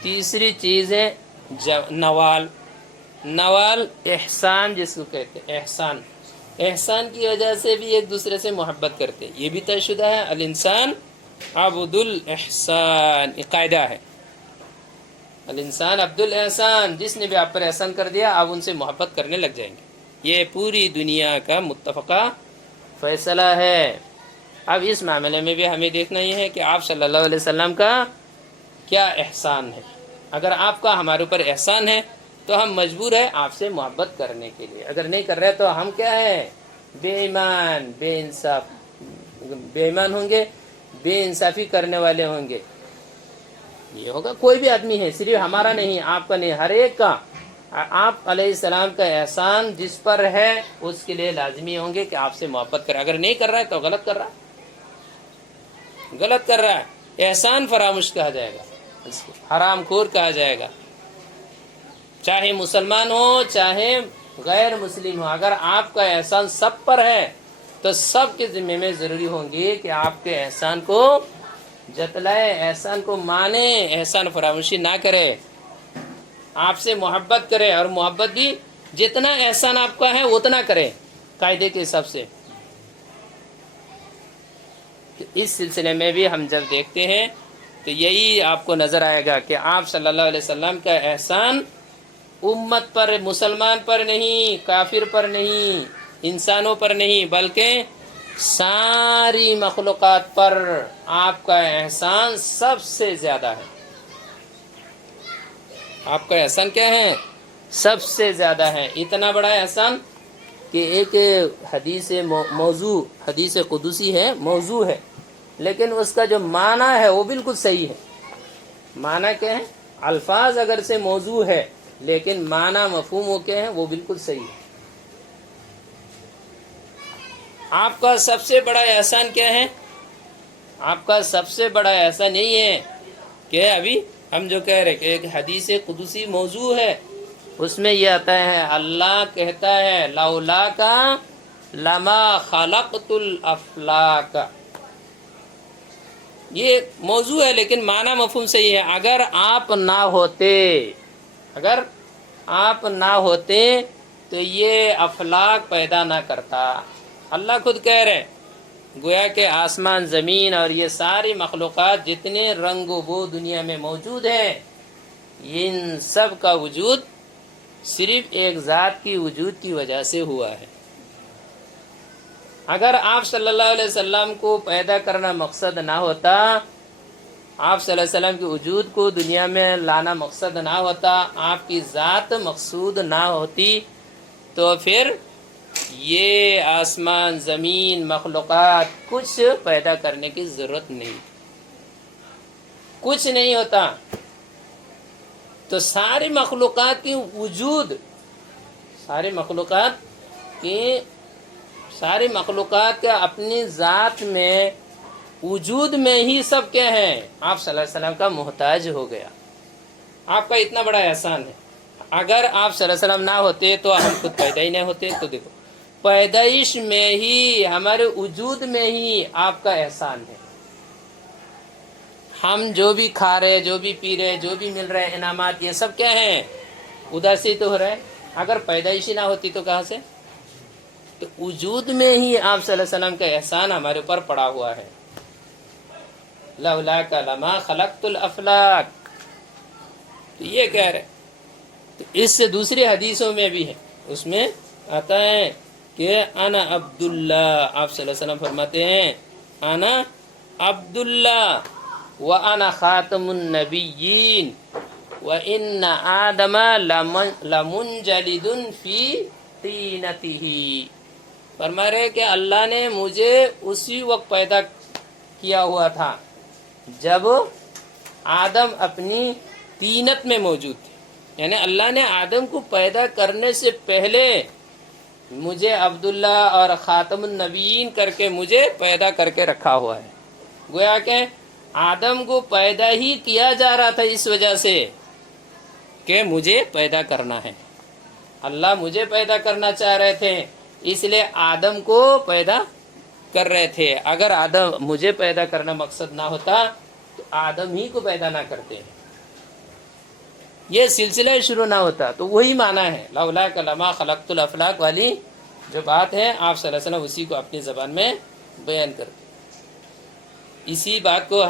تیسری چیز ہے نوال احسان، جس کو کہتے ہیں احسان کی وجہ سے بھی ایک دوسرے سے محبت کرتے، یہ بھی طے شدہ ہے۔ الانسان عبد الاحسان، یہ قاعدہ ہے، الانسان عبد الاحسان، جس نے بھی آپ پر احسان کر دیا آپ ان سے محبت کرنے لگ جائیں گے۔ یہ پوری دنیا کا متفقہ فیصلہ ہے۔ اب اس معاملے میں بھی ہمیں دیکھنا یہ ہے کہ آپ صلی اللہ علیہ وسلم کا کیا احسان ہے۔ اگر آپ کا ہمارے اوپر احسان ہے تو ہم مجبور ہیں آپ سے محبت کرنے کے لیے، اگر نہیں کر رہے تو ہم کیا ہیں؟ بے ایمان، بے انصاف، بے ایمان ہوں گے، بے انصافی کرنے والے ہوں گے۔ یہ ہوگا، کوئی بھی آدمی ہے، صرف ہمارا نہیں، آپ کا نہیں، ہر ایک کا۔ آپ علیہ السلام کا احسان جس پر ہے اس کے لیے لازمی ہوں گے کہ آپ سے محبت کرے۔ اگر نہیں کر رہا ہے تو غلط کر رہا ہے، احسان فراموش کہا جائے گا، اس کو حرام خور کہا جائے گا، چاہے مسلمان ہو چاہے غیر مسلم ہو۔ اگر آپ کا احسان سب پر ہے تو سب کے ذمہ میں ضروری ہوں گی کہ آپ کے احسان کو جتلائے، احسان کو مانے، احسان فراموشی نہ کرے، آپ سے محبت کرے، اور محبت بھی جتنا احسان آپ کا ہے اتنا کرے۔ قاعدے کے حساب سے. تو اس سلسلے میں بھی ہم جب دیکھتے ہیں تو یہی آپ کو نظر آئے گا کہ آپ صلی اللہ علیہ وسلم کا احسان امت پر، مسلمان پر نہیں، کافر پر نہیں، انسانوں پر نہیں، بلکہ ساری مخلوقات پر آپ کا احسان سب سے زیادہ ہے. آپ کا احسان کیا ہے؟ سب سے زیادہ ہے. اتنا بڑا احسان کہ ایک حدیث موضوع، حدیث قدسی ہے، موضوع ہے، لیکن اس کا جو معنی ہے وہ بالکل صحیح ہے. معنی کیا ہے؟ الفاظ اگر سے موضوع ہے لیکن معنی مفہوم ہو کے ہیں وہ بالکل صحیح ہے. آپ کا سب سے بڑا احسان کیا ہے؟ آپ کا سب سے بڑا احسان یہی ہے کہ ابھی ہم جو کہہ رہے کہ ایک حدیث قدسی موضوع ہے، اس میں یہ آتا ہے اللہ کہتا ہے لولا کا لما خلقت الافلاک. یہ موضوع ہے لیکن معنی مفہوم صحیح ہے. اگر آپ نہ ہوتے تو یہ افلاک پیدا نہ کرتا. اللہ خود کہہ رہے گویا کہ آسمان، زمین اور یہ ساری مخلوقات جتنے رنگ و بو دنیا میں موجود ہیں، ان سب کا وجود صرف ایک ذات کی وجود کی وجہ سے ہوا ہے. اگر آپ صلی اللہ علیہ وسلم کو پیدا کرنا مقصد نہ ہوتا، آپ صلی اللہ علیہ وسلم کے وجود کو دنیا میں لانا مقصد نہ ہوتا، آپ کی ذات مقصود نہ ہوتی، تو پھر یہ آسمان، زمین، مخلوقات کچھ پیدا کرنے کی ضرورت نہیں، کچھ نہیں ہوتا. تو ساری مخلوقات کی وجود، ساری مخلوقات کے اپنی ذات میں وجود میں ہی سب کیا ہیں؟ آپ صلی اللہ علیہ وسلم کا محتاج ہو گیا. آپ کا اتنا بڑا احسان ہے. اگر آپ صلی اللہ علیہ وسلم نہ ہوتے تو ہم خود پیدا ہی نہیں ہوتے. تو دیکھو پیدائش میں ہی، ہمارے وجود میں ہی آپ کا احسان ہے. ہم جو بھی کھا رہے، جو بھی پی رہے، جو بھی مل رہے انعامات، یہ سب کیا ہیں؟ ادھر سے تو ہو رہا ہے. اگر پیدائش ہی نہ ہوتی تو کہاں سے؟ تو وجود میں ہی آپ صلی اللہ علیہ وسلم کا احسان ہمارے اوپر پڑا ہوا ہے. لولاک لما خلقت الافلاک. تو یہ کہہ رہے. تو اس سے دوسری حدیثوں میں بھی ہے، اس میں آتا ہے کہ انا عبداللہ. آپ صلی اللہ علیہ وسلم فرماتے ہیں انا عبداللہ وانا خاتم النبیین وان آدم لمنجلد فی طینتہ. فرما رہے کہ اللہ نے مجھے اسی وقت پیدا کیا ہوا تھا جب آدم اپنی طینت میں موجود تھے. یعنی اللہ نے آدم کو پیدا کرنے سے پہلے مجھے عبداللہ اور خاتم النبیین کر کے مجھے پیدا کر کے رکھا ہوا ہے. گویا کہ آدم کو پیدا ہی کیا جا رہا تھا اس وجہ سے کہ مجھے پیدا کرنا ہے. اللہ مجھے پیدا کرنا چاہ رہے تھے، اس لیے آدم کو پیدا کر رہے تھے. اگر آدم مجھے پیدا کرنا مقصد نہ ہوتا تو آدم ہی کو پیدا نہ کرتے، یہ سلسلہ شروع نہ ہوتا. تو وہی معنی ہے لولاک لما خلقت الافلاک والی جو بات ہے، آپ صلی اللہ علیہ وسلم اسی کو اپنی زبان میں بیان کرتے. اسی بات کو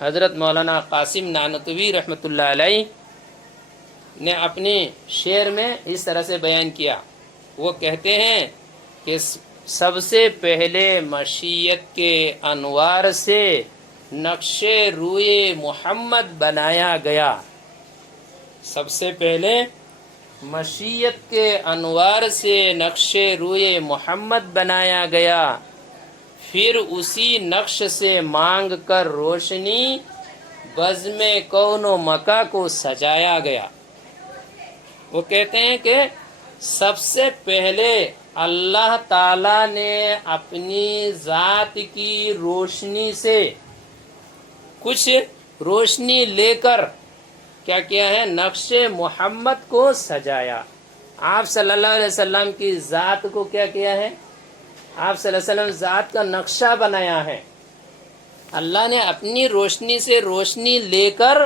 حضرت مولانا قاسم نانوتوی رحمۃ اللہ علیہ نے اپنے شعر میں اس طرح سے بیان کیا. وہ کہتے ہیں کہ سب سے پہلے مشیت کے انوار سے نقش روئے محمد بنایا گیا. سب سے پہلے مشیت کے انوار سے نقش روئے محمد بنایا گیا، پھر اسی نقش سے مانگ کر روشنی بزم کون و مکا کو سجایا گیا. وہ کہتے ہیں کہ سب سے پہلے اللہ تعالی نے اپنی ذات کی روشنی سے کچھ روشنی لے کر کیا کیا ہے؟ نقش محمد کو سجایا. آپ صلی اللہ علیہ وسلم کی ذات کو کیا کیا ہے؟ آپ صلی اللہ علیہ وسلم ذات کا نقشہ بنایا ہے. اللہ نے اپنی روشنی سے روشنی لے کر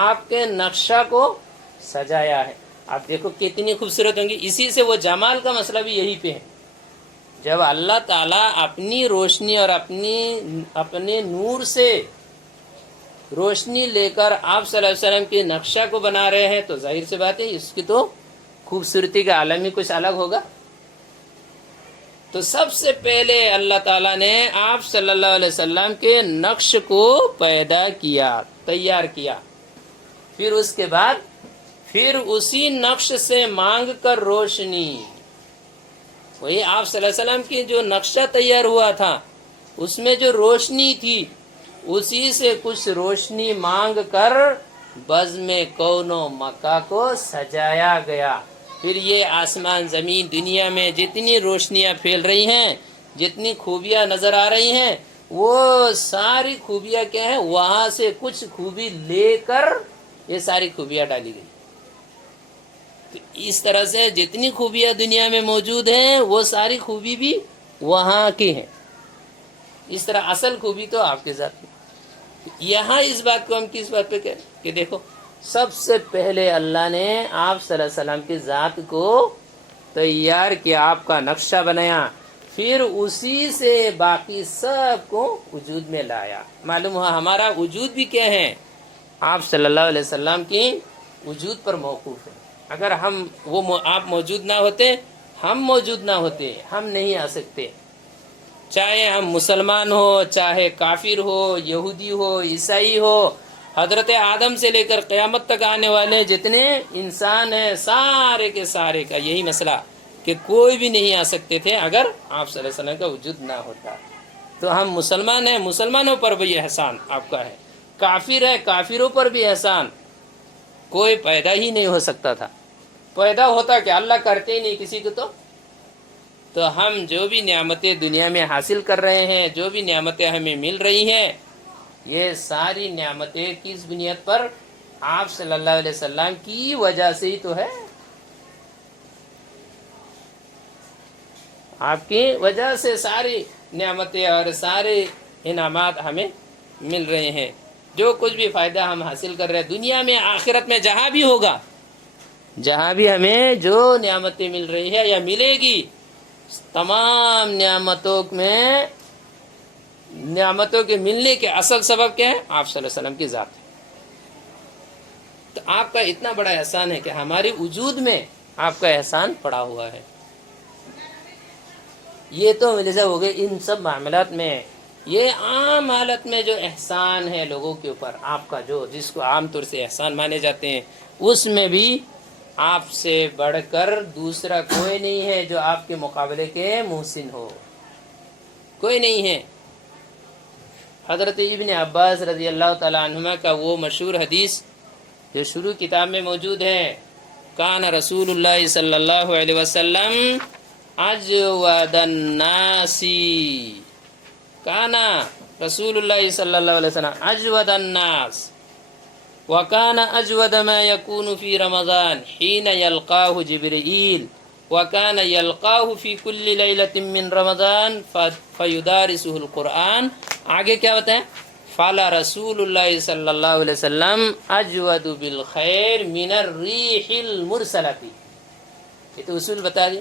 آپ کے نقشہ کو سجایا ہے. آپ دیکھو کتنی خوبصورت ہوں گی. اسی سے وہ جمال کا مسئلہ بھی یہی پہ ہے. جب اللہ تعالیٰ اپنی روشنی اور اپنے نور سے روشنی لے کر آپ صلی اللہ علیہ وسلم کے نقشہ کو بنا رہے ہیں تو ظاہر سی بات ہے اس کی تو خوبصورتی کا عالم ہی کچھ الگ ہوگا. تو سب سے پہلے اللہ تعالیٰ نے آپ صلی اللہ علیہ وسلم کے نقش کو پیدا کیا، تیار کیا. پھر اس کے بعد پھر اسی نقش سے مانگ کر روشنی، وہی آپ صلی اللہ علیہ وسلم کی جو نقشہ تیار ہوا تھا اس میں جو روشنی تھی اسی سے کچھ روشنی مانگ کر بزم کون و مکہ کو سجایا گیا. پھر یہ آسمان زمین دنیا میں جتنی روشنیاں پھیل رہی ہیں، جتنی خوبیاں نظر آ رہی ہیں، وہ ساری خوبیاں کیا ہیں؟ وہاں سے کچھ خوبی لے کر یہ ساری خوبیاں ڈالی گئی. تو اس طرح سے جتنی خوبیاں دنیا میں موجود ہیں وہ ساری خوبی بھی وہاں کی ہیں. اس طرح اصل خوبی تو آپ کے ذات میں. یہاں اس بات کو ہم کس بات پہ کہیں کہ دیکھو سب سے پہلے اللہ نے آپ صلی اللہ علیہ وسلم کی ذات کو تیار کیا، آپ کا نقشہ بنایا، پھر اسی سے باقی سب کو وجود میں لایا. معلوم ہوا ہمارا وجود بھی کیا ہے؟ آپ صلی اللہ علیہ وسلم کی وجود پر موقوف ہے. اگر آپ موجود نہ ہوتے، ہم موجود نہ ہوتے، ہم نہیں آ سکتے. چاہے ہم مسلمان ہو، چاہے کافر ہو، یہودی ہو، عیسائی ہو، حضرت آدم سے لے کر قیامت تک آنے والے جتنے انسان ہیں سارے کے سارے کا یہی مسئلہ کہ کوئی بھی نہیں آ سکتے تھے اگر آپ صلی اللہ علیہ وسلم کا وجود نہ ہوتا. تو ہم مسلمان ہیں، مسلمانوں پر بھی احسان آپ کا ہے. کافر ہے، کافروں پر بھی احسان. کوئی پیدا ہی نہیں ہو سکتا تھا. پیدا ہوتا کہ اللہ کرتے ہی نہیں کسی کو. تو ہم جو بھی نعمتیں دنیا میں حاصل کر رہے ہیں، جو بھی نعمتیں ہمیں مل رہی ہیں، یہ ساری نعمتیں کس بنیاد پر؟ آپ صلی اللہ علیہ وسلم کی وجہ سے ہی تو ہے. آپ کی وجہ سے ساری نعمتیں اور سارے انعامات ہمیں مل رہے ہیں. جو کچھ بھی فائدہ ہم حاصل کر رہے ہیں دنیا میں، آخرت میں، جہاں بھی ہوگا، جہاں بھی ہمیں جو نعمتیں مل رہی ہے یا ملے گی، تمام نعمتوں کے ملنے کے اصل سبب کیا ہے؟ آپ صلی اللہ علیہ وسلم کی ذات ہے. تو آپ کا اتنا بڑا احسان ہے کہ ہماری وجود میں آپ کا احسان پڑا ہوا ہے. یہ تو جیسے ہو گئے ان سب معاملات میں. یہ عام حالت میں جو احسان ہے لوگوں کے اوپر آپ کا، جس کو عام طور سے احسان مانے جاتے ہیں، اس میں بھی آپ سے بڑھ کر دوسرا کوئی نہیں ہے جو آپ کے مقابلے کے محسن ہو. کوئی نہیں ہے. حضرت ابن عباس رضی اللہ تعالی عنہما کا وہ مشہور حدیث جو شروع کتاب میں موجود ہے، کان رسول اللہ صلی اللہ علیہ وسلم اجود الناس، کانا رسول اللہ صلی اللہ علیہ وسلم اجود الناس وکان اجود ما یکون فی رمضان حین یلقاہ جبرائیل وکان یلقاہ فی کل لیلۃ من رمضان فیدارسہ القرآن. آگے کیا بتائیں؟ فعلا رسول اللہ صلی اللہ علیہ وسلم اجود بالخیر من الریح المرسلۃ. یہ تو اصول بتا دیا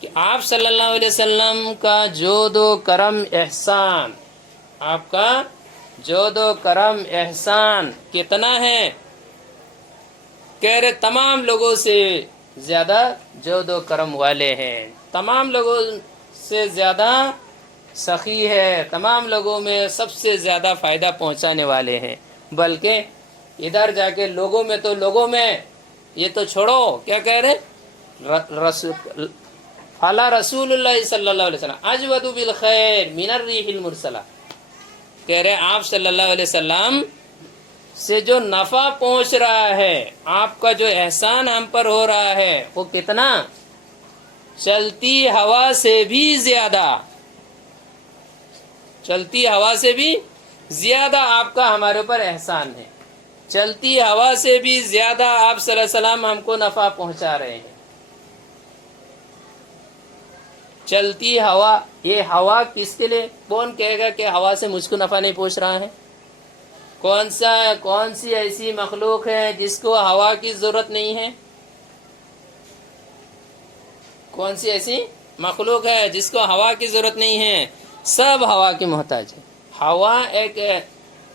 کہ آپ صلی اللہ علیہ وسلم کا جود و کرم احسان، آپ کا جود و کرم احسان کتنا ہے؟ کہہ رہے تمام لوگوں سے زیادہ جود و کرم والے ہیں، تمام لوگوں سے زیادہ سخی ہے، تمام لوگوں میں سب سے زیادہ فائدہ پہنچانے والے ہیں. بلکہ ادھر جا کے لوگوں میں یہ تو چھوڑو، کیا کہہ رہے؟ فلا رسول اللہ صلی اللہ علیہ وسلم اجود بالخیر من الریح المرسلہ. کہہ رہے آپ صلی اللہ علیہ وسلم سے جو نفع پہنچ رہا ہے، آپ کا جو احسان ہم پر ہو رہا ہے، وہ کتنا؟ چلتی ہوا سے بھی زیادہ، چلتی ہوا سے بھی زیادہ آپ کا ہمارے اوپر احسان ہے. چلتی ہوا سے بھی زیادہ آپ صلی اللہ علیہ وسلم ہم کو نفع پہنچا رہے ہیں. چلتی ہوا، یہ ہوا کس کے لیے؟ کون کہے گا کہ ہوا سے مجھ کو نفع نہیں پہنچ رہا ہے؟ کون سی ایسی مخلوق ہے جس کو ہوا کی ضرورت نہیں ہے؟ کون سی ایسی مخلوق ہے جس کو ہوا کی ضرورت نہیں ہے؟ سب ہوا کی محتاج ہے. ہوا ایک،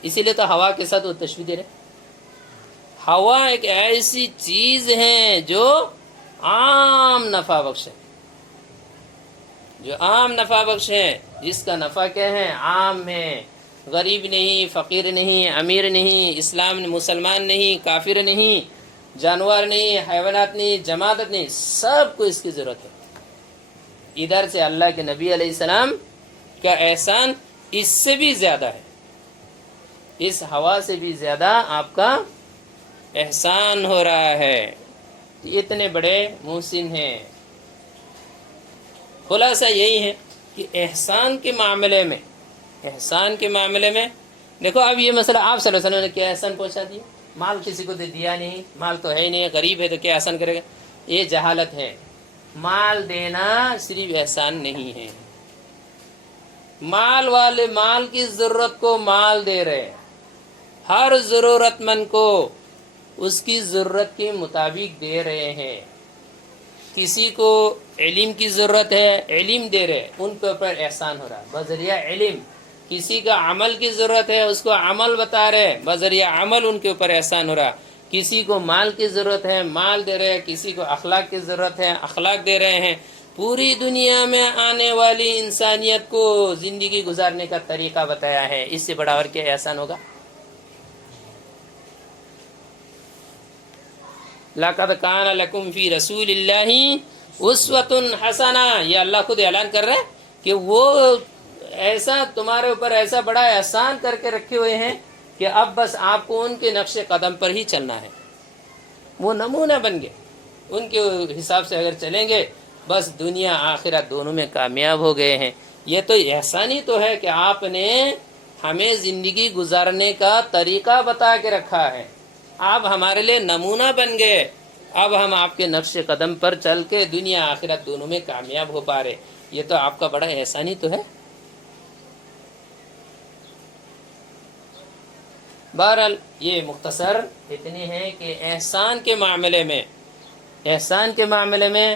اسی لیے تو ہوا کے ساتھ وہ تشبیہ دے رہے. ہوا ایک ایسی چیز ہے جو عام نفع بخش ہے، جو عام نفع بخش ہے، جس کا نفع کیا ہے؟ عام ہے. غریب نہیں، فقیر نہیں، امیر نہیں، اسلام مسلمان نہیں، کافر نہیں، جانور نہیں، حیوانات نہیں، جماعت نہیں، سب کو اس کی ضرورت ہے. ادھر سے اللہ کے نبی علیہ السلام کا احسان اس سے بھی زیادہ ہے، اس ہوا سے بھی زیادہ آپ کا احسان ہو رہا ہے. اتنے بڑے محسن ہیں. خلاصہ یہی ہے کہ احسان کے معاملے میں، احسان کے معاملے میں دیکھو، اب یہ مسئلہ آپ صلی اللہ علیہ وسلم نے کیا احسان پہنچا دیا؟ مال کسی کو دیا نہیں، مال تو ہے نہیں، غریب ہے تو کیا احسان کرے گا؟ یہ جہالت ہے. مال دینا صرف احسان نہیں ہے. مال والے مال کی ضرورت کو مال دے رہے، ہر ضرورت مند کو اس کی ضرورت کے مطابق دے رہے ہیں. کسی کو علم کی ضرورت ہے، علم دے رہے، ان کے اوپر احسان ہو رہا ہے بذریعہ علم. کسی کا عمل کی ضرورت ہے، اس کو عمل بتا رہے، بذریعہ عمل ان کے اوپر احسان ہو رہا. کسی کو مال کی ضرورت ہے، مال دے رہے. کسی کو اخلاق کی ضرورت ہے، اخلاق دے رہے ہیں. پوری دنیا میں آنے والی انسانیت کو زندگی گزارنے کا طریقہ بتایا ہے. اس سے بڑا اور کیا احسان ہوگا؟ لَقَدْ كَانَ لَكُمْ فِي رَسُولِ اللَّهِ أُسْوَةٌ حَسَنَةٌ. یہ اللہ خود اعلان کر رہے ہیں کہ وہ ایسا تمہارے اوپر ایسا بڑا احسان کر کے رکھے ہوئے ہیں کہ اب بس آپ کو ان کے نقش قدم پر ہی چلنا ہے. وہ نمونہ بن گئے، ان کے حساب سے اگر چلیں گے بس دنیا آخرت دونوں میں کامیاب ہو گئے ہیں. یہ تو احسان ہی تو ہے کہ آپ نے ہمیں زندگی گزارنے کا طریقہ بتا کے رکھا ہے. آپ ہمارے لیے نمونہ بن گئے. اب ہم آپ کے نقش قدم پر چل کے دنیا آخرت دونوں میں کامیاب ہو پا رہے. یہ تو آپ کا بڑا احسان ہی تو ہے. بہرحال یہ مختصر اتنی ہے کہ احسان کے معاملے میں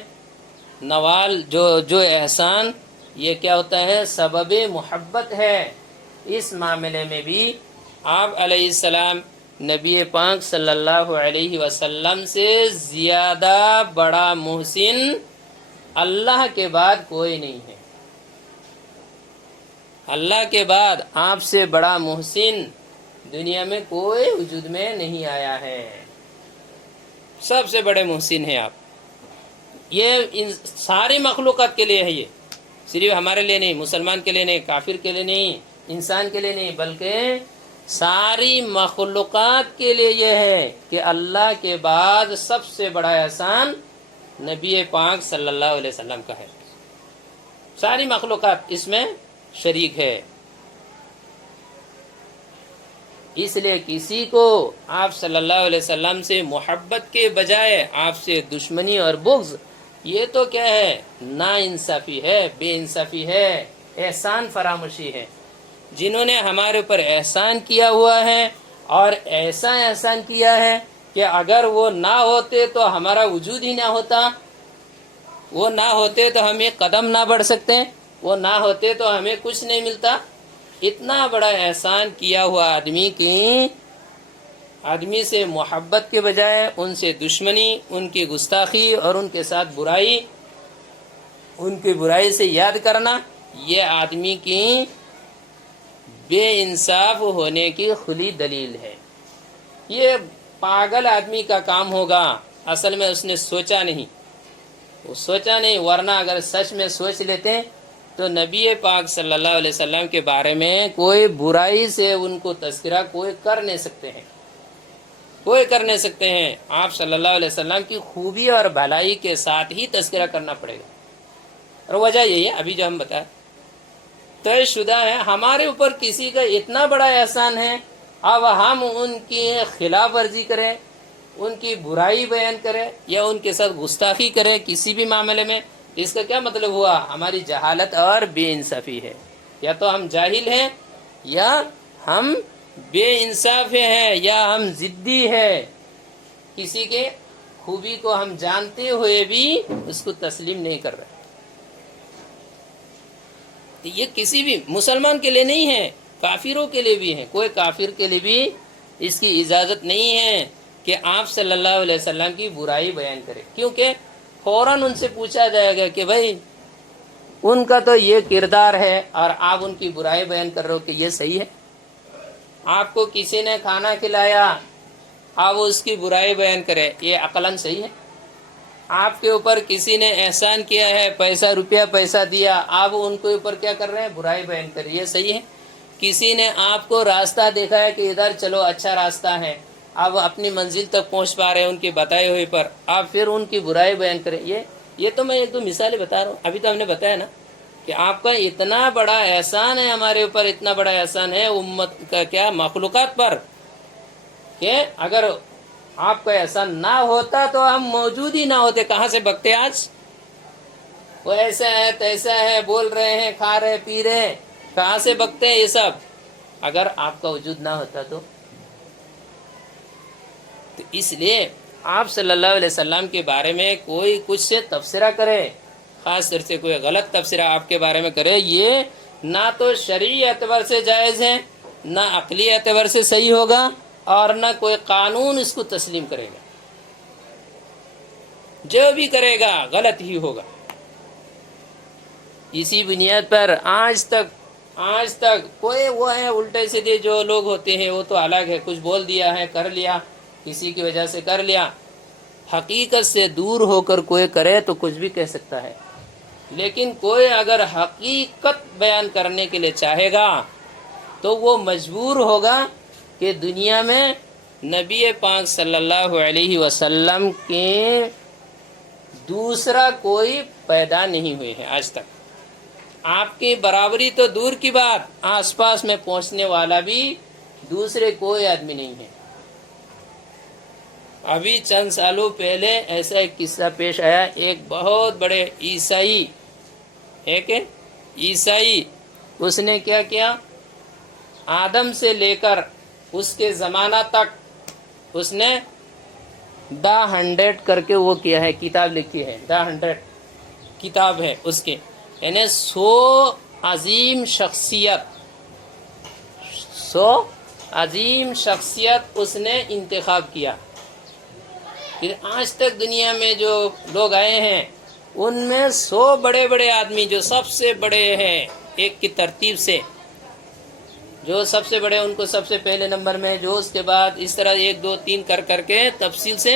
نوال جو احسان یہ کیا ہوتا ہے؟ سبب محبت ہے. اس معاملے میں بھی آپ علیہ السلام نبی پاک صلی اللہ علیہ وسلم سے زیادہ بڑا محسن اللہ کے بعد کوئی نہیں ہے. اللہ کے بعد آپ سے بڑا محسن دنیا میں کوئی وجود میں نہیں آیا ہے. سب سے بڑے محسن ہیں آپ. یہ ساری مخلوقات کے لیے ہے. یہ صرف ہمارے لیے نہیں، مسلمان کے لیے نہیں، کافر کے لیے نہیں، انسان کے لیے نہیں، بلکہ ساری مخلوقات کے لیے یہ ہے کہ اللہ کے بعد سب سے بڑا احسان نبی پاک صلی اللہ علیہ وسلم کا ہے. ساری مخلوقات اس میں شریک ہے. اس لیے کسی کو آپ صلی اللہ علیہ وسلم سے محبت کے بجائے آپ سے دشمنی اور بغض، یہ تو کیا ہے؟ نا انصافی ہے، بے انصافی ہے، احسان فراموشی ہے. جنہوں نے ہمارے اوپر احسان کیا ہوا ہے، اور ایسا احسان کیا ہے کہ اگر وہ نہ ہوتے تو ہمارا وجود ہی نہ ہوتا، وہ نہ ہوتے تو ہم ایک قدم نہ بڑھ سکتے، وہ نہ ہوتے تو ہمیں کچھ نہیں ملتا. اتنا بڑا احسان کیا ہوا آدمی سے محبت کے بجائے ان سے دشمنی، ان کی گستاخی اور ان کے ساتھ برائی، ان کی برائی سے یاد کرنا، یہ آدمی کی بے انصاف ہونے کی کھلی دلیل ہے. یہ پاگل آدمی کا کام ہوگا. اصل میں اس نے سوچا نہیں، ورنہ اگر سچ میں سوچ لیتے تو نبی پاک صلی اللہ علیہ وسلم کے بارے میں کوئی برائی سے ان کو تذکرہ کوئی کر نہیں سکتے ہیں. آپ صلی اللہ علیہ وسلم کی خوبی اور بھلائی کے ساتھ ہی تذکرہ کرنا پڑے گا. اور وجہ یہی ہے ابھی جو ہم بتائیں طے شدہ ہے. ہمارے اوپر کسی کا اتنا بڑا احسان ہے، اب ہم ان کی خلاف ورزی کریں، ان کی برائی بیان کریں یا ان کے ساتھ گستاخی کریں کسی بھی معاملے میں، اس کا کیا مطلب ہوا؟ ہماری جہالت اور بے انصافی ہے. یا تو ہم جاہل ہیں، یا ہم بے انصاف ہیں، یا ہم ضدی ہیں، کسی کے خوبی کو ہم جانتے ہوئے بھی اس کو تسلیم نہیں کر رہے. یہ کسی بھی مسلمان کے لیے نہیں ہے، کافروں کے لیے بھی ہے. کوئی کافر کے لیے بھی اس کی اجازت نہیں ہے کہ آپ صلی اللہ علیہ وسلم کی برائی بیان کرے، کیونکہ فوراً ان سے پوچھا جائے گا کہ بھائی ان کا تو یہ کردار ہے اور آپ ان کی برائی بیان کر رہے ہو کہ یہ صحیح ہے؟ آپ کو کسی نے کھانا کھلایا، آپ اس کی برائی بیان کرے، یہ عقلاً صحیح ہے؟ آپ کے اوپر کسی نے احسان کیا ہے، پیسہ دیا، آپ ان کے اوپر کیا کر رہے ہیں؟ برائی بیان کر رہے ہیں، یہ صحیح ہے؟ کسی نے آپ کو راستہ دیکھا ہے کہ ادھر چلو اچھا راستہ ہے، آپ اپنی منزل تک پہنچ پا رہے ہیں ان کی بتائے ہوئے پر، آپ پھر ان کی برائی بیان کریں، یہ تو میں ایک دو مثالیں بتا رہا ہوں. ابھی تو ہم نے بتایا نا کہ آپ کا اتنا بڑا احسان ہے ہمارے اوپر، اتنا بڑا احسان ہے امت کا، کیا مخلوقات پر، کہ اگر آپ کا احسان نہ ہوتا تو ہم موجود ہی نہ ہوتے. کہاں سے بکتے آج؟ وہ ایسا ہے تیسا ہے بول رہے ہیں، کھا رہے پی رہے، کہاں سے بکتے ہیں یہ سب؟ اگر آپ کا وجود نہ ہوتا تو اس لیے آپ صلی اللہ علیہ وسلم کے بارے میں کوئی کچھ سے تبصرہ کرے، خاص طور سے کوئی غلط تبصرہ آپ کے بارے میں کرے، یہ نہ تو شرعی اعتبار سے جائز ہے، نہ عقلی اعتبار سے صحیح ہوگا، اور نہ کوئی قانون اس کو تسلیم کرے گا. جو بھی کرے گا غلط ہی ہوگا. اسی بنیاد پر آج تک کوئی وہ ہے الٹے سیدھے جو لوگ ہوتے ہیں وہ تو الگ ہے، کچھ بول دیا ہے، کر لیا، کسی کی وجہ سے کر لیا. حقیقت سے دور ہو کر کوئی کرے تو کچھ بھی کہہ سکتا ہے، لیکن کوئی اگر حقیقت بیان کرنے کے لیے چاہے گا تو وہ مجبور ہوگا کہ دنیا میں نبی پاک صلی اللہ علیہ وسلم کے دوسرا کوئی پیدا نہیں ہوئے ہیں آج تک. آپ کی برابری تو دور کی بات، آس پاس میں پہنچنے والا بھی دوسرے کوئی آدمی نہیں ہے. ابھی چند سالوں پہلے ایسا ایک قصہ پیش آیا، ایک بہت بڑے عیسائی اس نے کیا کیا، آدم سے لے کر اس کے زمانہ تک اس نے The 100 کر کے وہ کیا ہے، کتاب لکھی ہے، The 100 کتاب ہے اس کے، یعنی 100 عظیم شخصیت اس نے انتخاب کیا. پھر آج تک دنیا میں جو لوگ آئے ہیں ان میں 100 بڑے بڑے آدمی جو سب سے بڑے ہیں ایک کی ترتیب سے، جو سب سے بڑے ان کو سب سے پہلے نمبر میں، جو اس کے بعد اس طرح 1 2 3 کر کے تفصیل سے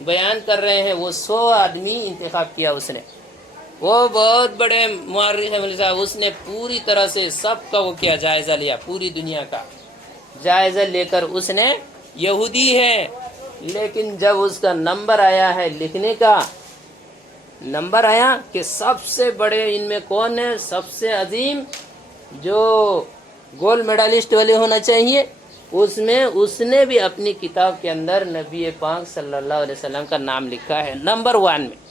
بیان کر رہے ہیں. وہ 100 آدمی انتخاب کیا اس نے. وہ بہت بڑے مورخ ہیں، اس نے پوری طرح سے سب کا وہ کیا جائزہ لیا، پوری دنیا کا جائزہ لے کر اس نے، یہودی ہے لیکن جب اس کا نمبر آیا ہے، لکھنے کا نمبر آیا کہ سب سے بڑے ان میں کون ہے، سب سے عظیم جو گولڈ میڈلسٹ والے ہونا چاہیے، اس میں اس نے بھی اپنی کتاب کے اندر نبی پاک صلی اللہ علیہ وسلم کا نام لکھا ہے نمبر 1 میں.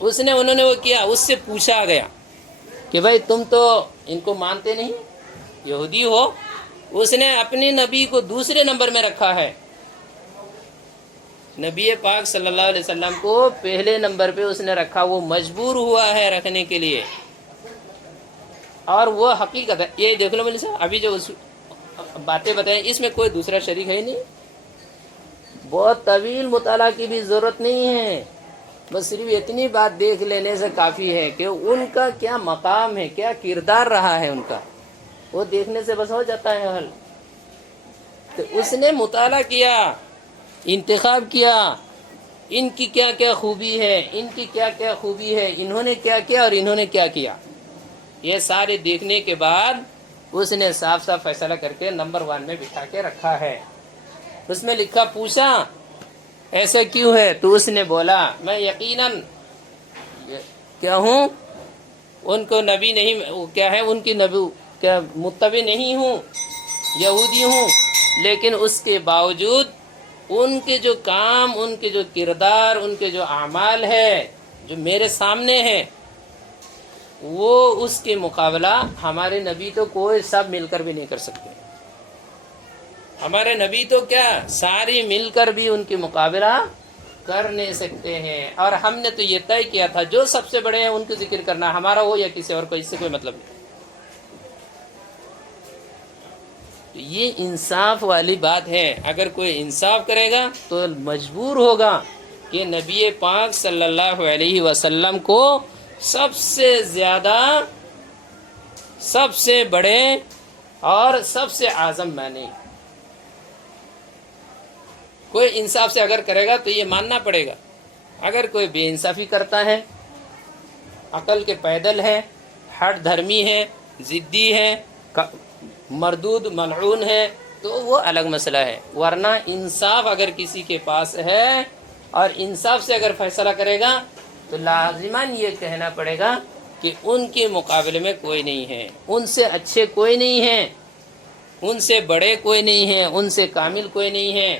انہوں نے وہ کیا، اس سے پوچھا گیا کہ بھائی تم تو ان کو مانتے نہیں، یہودی ہو. اس نے اپنی نبی کو دوسرے نمبر میں رکھا ہے، نبی پاک صلی اللہ علیہ وسلم کو پہلے نمبر پہ اس نے رکھا. وہ مجبور ہوا ہے رکھنے کے لیے، اور وہ حقیقت ہے. یہ دیکھ لو مجھے ابھی جو باتیں بتائیں اس میں کوئی دوسرا شریک ہے ہی نہیں. بہت طویل مطالعہ کی بھی ضرورت نہیں ہے، بس صرف اتنی بات دیکھ لینے سے کافی ہے کہ ان کا کیا مقام ہے، کیا کردار رہا ہے ان کا، وہ دیکھنے سے بس ہو جاتا ہے حل. تو اس نے مطالعہ کیا، انتخاب کیا، ان کی کیا کیا خوبی ہے، ان کی کیا کیا خوبی ہے، انہوں نے کیا کیا اور انہوں نے کیا کیا. یہ سارے دیکھنے کے بعد اس نے صاف فیصلہ کر کے نمبر 1 میں بٹھا کے رکھا ہے. اس میں لکھا، پوچھا ایسا کیوں ہے؟ تو اس نے بولا میں یقیناً کیا ہوں، ان کو نبی نہیں، کیا ہے ان کی نبی کیا متبع نہیں ہوں، یہودی ہوں، لیکن اس کے باوجود ان کے جو کام، ان کے جو کردار، ان کے جو اعمال ہے جو میرے سامنے ہے، وہ اس کے مقابلہ ہمارے نبی تو کوئی سب مل کر بھی نہیں کر سکتے. ہمارے نبی تو کیا ساری مل کر بھی ان کی مقابلہ کر نہیں سکتے ہیں، اور ہم نے تو یہ طے کیا تھا جو سب سے بڑے ہیں ان کو ذکر کرنا، ہمارا ہو یا کسی اور کو، اس سے کوئی مطلب نہیں۔ تو یہ انصاف والی بات ہے، اگر کوئی انصاف کرے گا تو مجبور ہوگا کہ نبی پاک صلی اللہ علیہ وسلم کو سب سے زیادہ، سب سے بڑے اور سب سے اعظم مانے۔ کوئی انصاف سے اگر کرے گا تو یہ ماننا پڑے گا، اگر کوئی بے انصافی کرتا ہے، عقل کے پیدل ہے، ہٹ دھرمی ہے، ضدی ہے، مردود ملعون ہے، تو وہ الگ مسئلہ ہے، ورنہ انصاف اگر کسی کے پاس ہے اور انصاف سے اگر فیصلہ کرے گا تو لازماً یہ کہنا پڑے گا کہ ان کے مقابلے میں کوئی نہیں ہے، ان سے اچھے کوئی نہیں ہے، ان سے بڑے کوئی نہیں ہے، ان سے کامل کوئی نہیں ہے،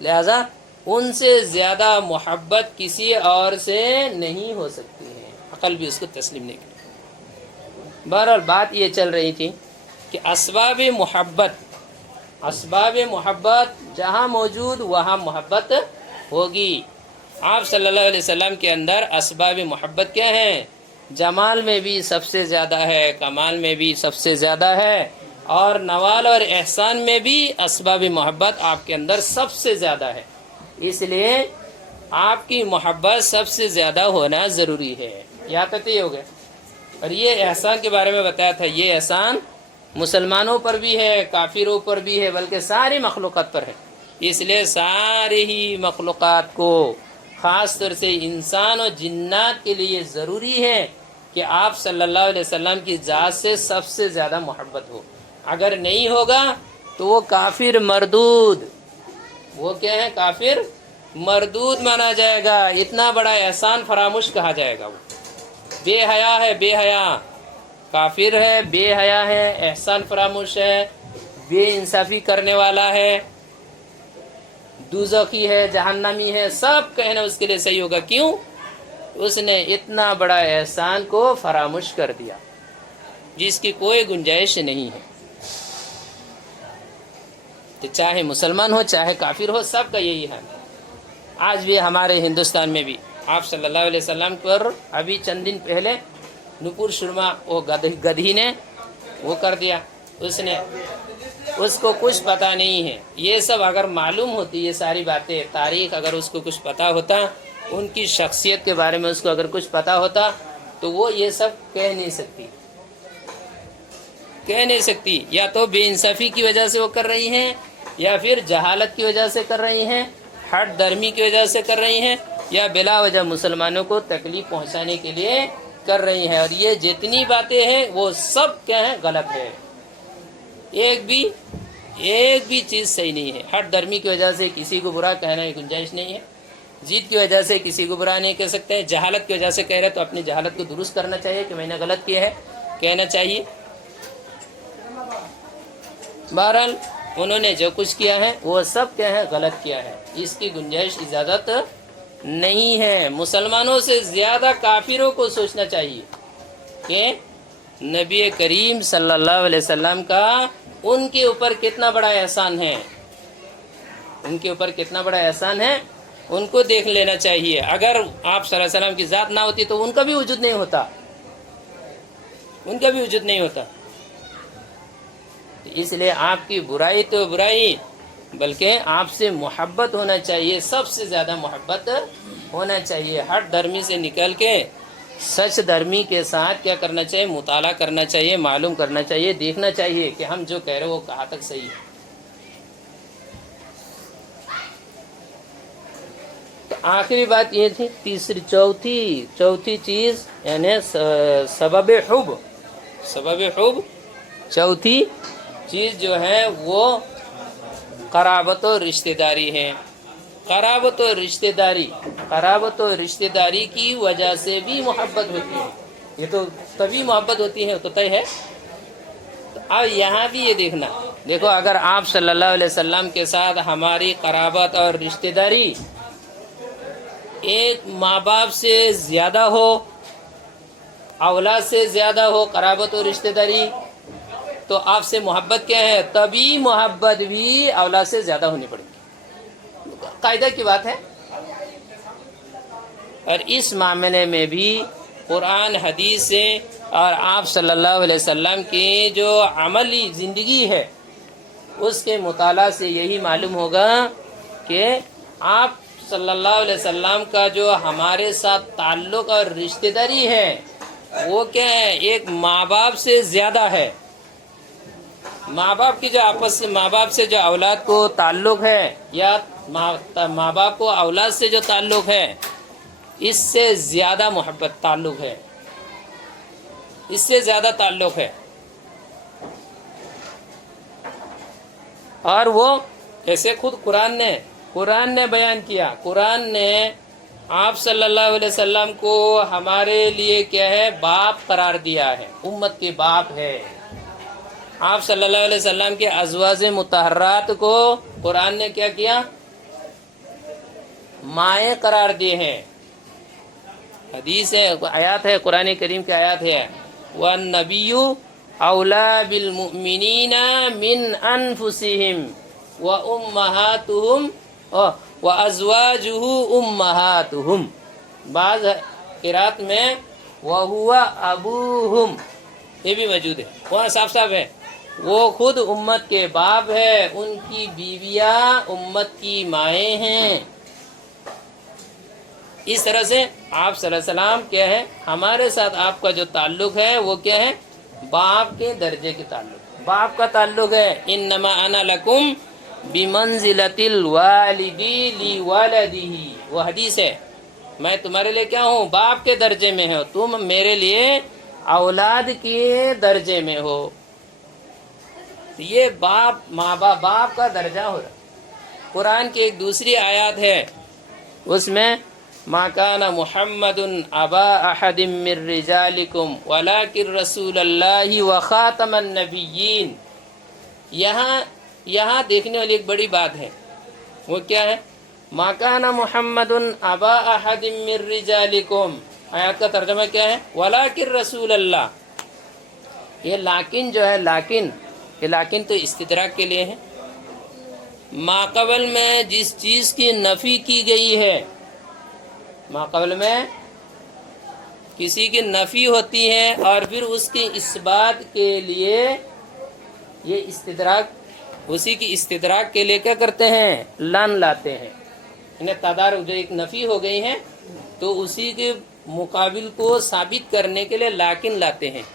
لہذا ان سے زیادہ محبت کسی اور سے نہیں ہو سکتی ہے، عقل بھی اس کو تسلیم نہیں کرتی۔ بہرحال بات یہ چل رہی تھی کہ اسباب محبت جہاں موجود وہاں محبت ہوگی۔ آپ صلی اللہ علیہ وسلم کے اندر اسباب محبت کیا ہیں؟ جمال میں بھی سب سے زیادہ ہے، کمال میں بھی سب سے زیادہ ہے، اور نوال اور احسان میں بھی اسباب محبت آپ کے اندر سب سے زیادہ ہے، اس لیے آپ کی محبت سب سے زیادہ ہونا ضروری ہے۔ یہاں تک یہ ہو گیا، اور یہ احسان کے بارے میں بتایا تھا، یہ احسان مسلمانوں پر بھی ہے، کافروں پر بھی ہے، بلکہ ساری مخلوقات پر ہے، اس لیے ساری ہی مخلوقات کو، خاص طور سے انسان اور جنات کے لیے ضروری ہے کہ آپ صلی اللہ علیہ وسلم کی ذات سے سب سے زیادہ محبت ہو۔ اگر نہیں ہوگا تو وہ کافر مردود، وہ کیا ہے؟ کافر مردود مانا جائے گا، اتنا بڑا احسان فراموش کہا جائے گا، وہ بے حیا ہے، بے حیا کافر ہے، بے حیا ہے، احسان فراموش ہے، بے انصافی کرنے والا ہے، دوزخی ہے، جہنمی ہے، سب کہنا اس کے لیے صحیح ہوگا۔ کیوں؟ اس نے اتنا بڑا احسان کو فراموش کر دیا جس کی کوئی گنجائش نہیں ہے۔ تو چاہے مسلمان ہو چاہے کافر ہو، سب کا یہی ہے۔ آج بھی ہمارے ہندوستان میں بھی آپ صلی اللہ علیہ وسلم پر ابھی چند دن پہلے نپور شرما وہ گدھی نے وہ کر دیا، اس کو کچھ پتہ نہیں ہے۔ یہ سب اگر معلوم ہوتی، یہ ساری باتیں، تاریخ اگر اس کو کچھ پتہ ہوتا، ان کی شخصیت کے بارے میں اس کو اگر کچھ پتہ ہوتا تو وہ یہ سب کہہ نہیں سکتی، یا تو بے انصافی کی وجہ سے وہ کر رہی ہیں، یا پھر جہالت کی وجہ سے کر رہی ہیں، ہٹ درمی کی وجہ سے کر رہی ہیں، یا بلا وجہ مسلمانوں کو تکلیف پہنچانے کے لیے کر رہی ہیں، اور یہ جتنی باتیں ہیں وہ سب کیا ہیں؟ غلط ہے، ایک بھی چیز صحیح نہیں ہے۔ ہٹ درمی کی وجہ سے کسی کو برا کہنے کی گنجائش نہیں ہے، ضد کی وجہ سے کسی کو برا نہیں کہہ سکتے، جہالت کی وجہ سے کہہ رہے تو اپنی جہالت کو درست کرنا چاہیے کہ میں نے غلط کیا ہے، کہنا چاہیے۔ بہرحال انہوں نے جو کچھ کیا ہے وہ سب کیا ہے؟ غلط کیا ہے، اس کی گنجائش اجازت نہیں ہے۔ مسلمانوں سے زیادہ کافروں کو سوچنا چاہیے کہ نبی کریم صلی اللہ علیہ وسلم کا ان کے اوپر کتنا بڑا احسان ہے، ان کے اوپر کتنا بڑا احسان ہے، ان کو دیکھ لینا چاہیے۔ اگر آپ صلی اللہ علیہ وسلم کی ذات نہ ہوتی تو ان کا بھی وجود نہیں ہوتا، اس لیے آپ کی برائی تو برائی، بلکہ آپ سے محبت ہونا چاہیے، سب سے زیادہ محبت ہونا چاہیے۔ ہٹ دھرمی سے نکل کے سچ دھرمی کے ساتھ کیا کرنا چاہیے؟ مطالعہ کرنا چاہیے، معلوم کرنا چاہیے، دیکھنا چاہیے کہ ہم جو کہہ رہے ہیں وہ کہاں تک صحیح ہے۔ تو آخری بات یہ تھی، چوتھی چیز یعنی سبب حب، چوتھی چیز جو ہے وہ قرابت و رشتہ داری ہے۔ قرابت و رشتہ داری کی وجہ سے بھی محبت ہوتی ہے، یہ تو تبھی محبت ہوتی ہے، تو طے ہے۔ تو اب یہاں بھی یہ دیکھو اگر آپ صلی اللہ علیہ وسلم کے ساتھ ہماری قرابت اور رشتہ داری ایک ماں باپ سے زیادہ ہو، اولاد سے زیادہ ہو قرابت و رشتہ داری، تو آپ سے محبت کیا ہے، تبھی محبت بھی اولاد سے زیادہ ہونی پڑے گی، قاعدہ کی بات ہے۔ اور اس معاملے میں بھی قرآن حدیث سے اور آپ صلی اللہ علیہ وسلم کی جو عملی زندگی ہے اس کے مطالعہ سے یہی معلوم ہوگا کہ آپ صلی اللہ علیہ وسلم کا جو ہمارے ساتھ تعلق اور رشتہ داری ہے وہ کیا ہے، ایک ماں باپ سے زیادہ ہے۔ ماں باپ کی جو آپس سے، ماں باپ سے جو اولاد کو تعلق ہے یا ماں باپ کو اولاد سے جو تعلق ہے اس سے زیادہ محبت تعلق ہے، اس سے زیادہ تعلق ہے۔ اور وہ ایسے خود قرآن نے بیان کیا، قرآن نے آپ صلی اللہ علیہ وسلم کو ہمارے لیے کیا ہے، باپ قرار دیا ہے، امت کے باپ ہے۔ آپ صلی اللہ علیہ وسلم کے ازواج مطہرات کو قرآن نے کیا کیا، مائیں قرار دیے ہیں۔ حدیث ہے، آیات ہے، قرآن کریم کی آیات ہے، وَالنَّبِيُّ أَوْلَى بِالْمُؤْمِنِينَ مِنْ أَنفُسِهِمْ وَأُمَّهَاتُهُمْ وَأَزْوَاجُهُ أُمَّهَاتُهُمْ، بعض قرات میں وَهُوَ أَبُوهُمْ، یہ بھی موجود ہے، وہاں صاف صاف ہے، وہ خود امت کے باپ ہے، ان کی بیویاں امت کی مائیں ہیں۔ اس طرح سے آپ صلی اللہ علیہ وسلم کیا ہے، ہمارے ساتھ آپ کا جو تعلق ہے وہ کیا ہے، باپ کے درجے کے تعلق، باپ کا تعلق ہے۔ انما انا لکم بمنزلۃ الوالد لولدہ، وہ حدیث ہے، میں تمہارے لیے کیا ہوں، باپ کے درجے میں ہو، تم میرے لیے اولاد کے درجے میں ہو۔ یہ باپ، ماں باپ کا درجہ ہو رہا۔ قرآن کی ایک دوسری آیات ہے، اس میں ما کان محمد ابا احد من رجالکم ولکن رسول اللہ وخاتم النبیین۔ یہاں دیکھنے والی ایک بڑی بات ہے، وہ کیا ہے، ما کان محمد ابا احد من رجالکم، آیات کا ترجمہ کیا ہے، ولکن رسول اللہ۔ یہ لیکن جو ہے، یہ لیکن تو استدراک کے لیے ہے۔ ماقبل میں جس چیز کی نفی کی گئی ہے، ماقبل میں کسی کی نفی ہوتی ہے اور پھر اس کی اثبات کے لیے یہ استدراک، اسی کی استدراک کے لیے کیا کرتے ہیں، لن لاتے ہیں، انہیں تدارک، جو ایک نفی ہو گئی ہے تو اسی کے مقابل کو ثابت کرنے کے لیے لیکن لاتے ہیں۔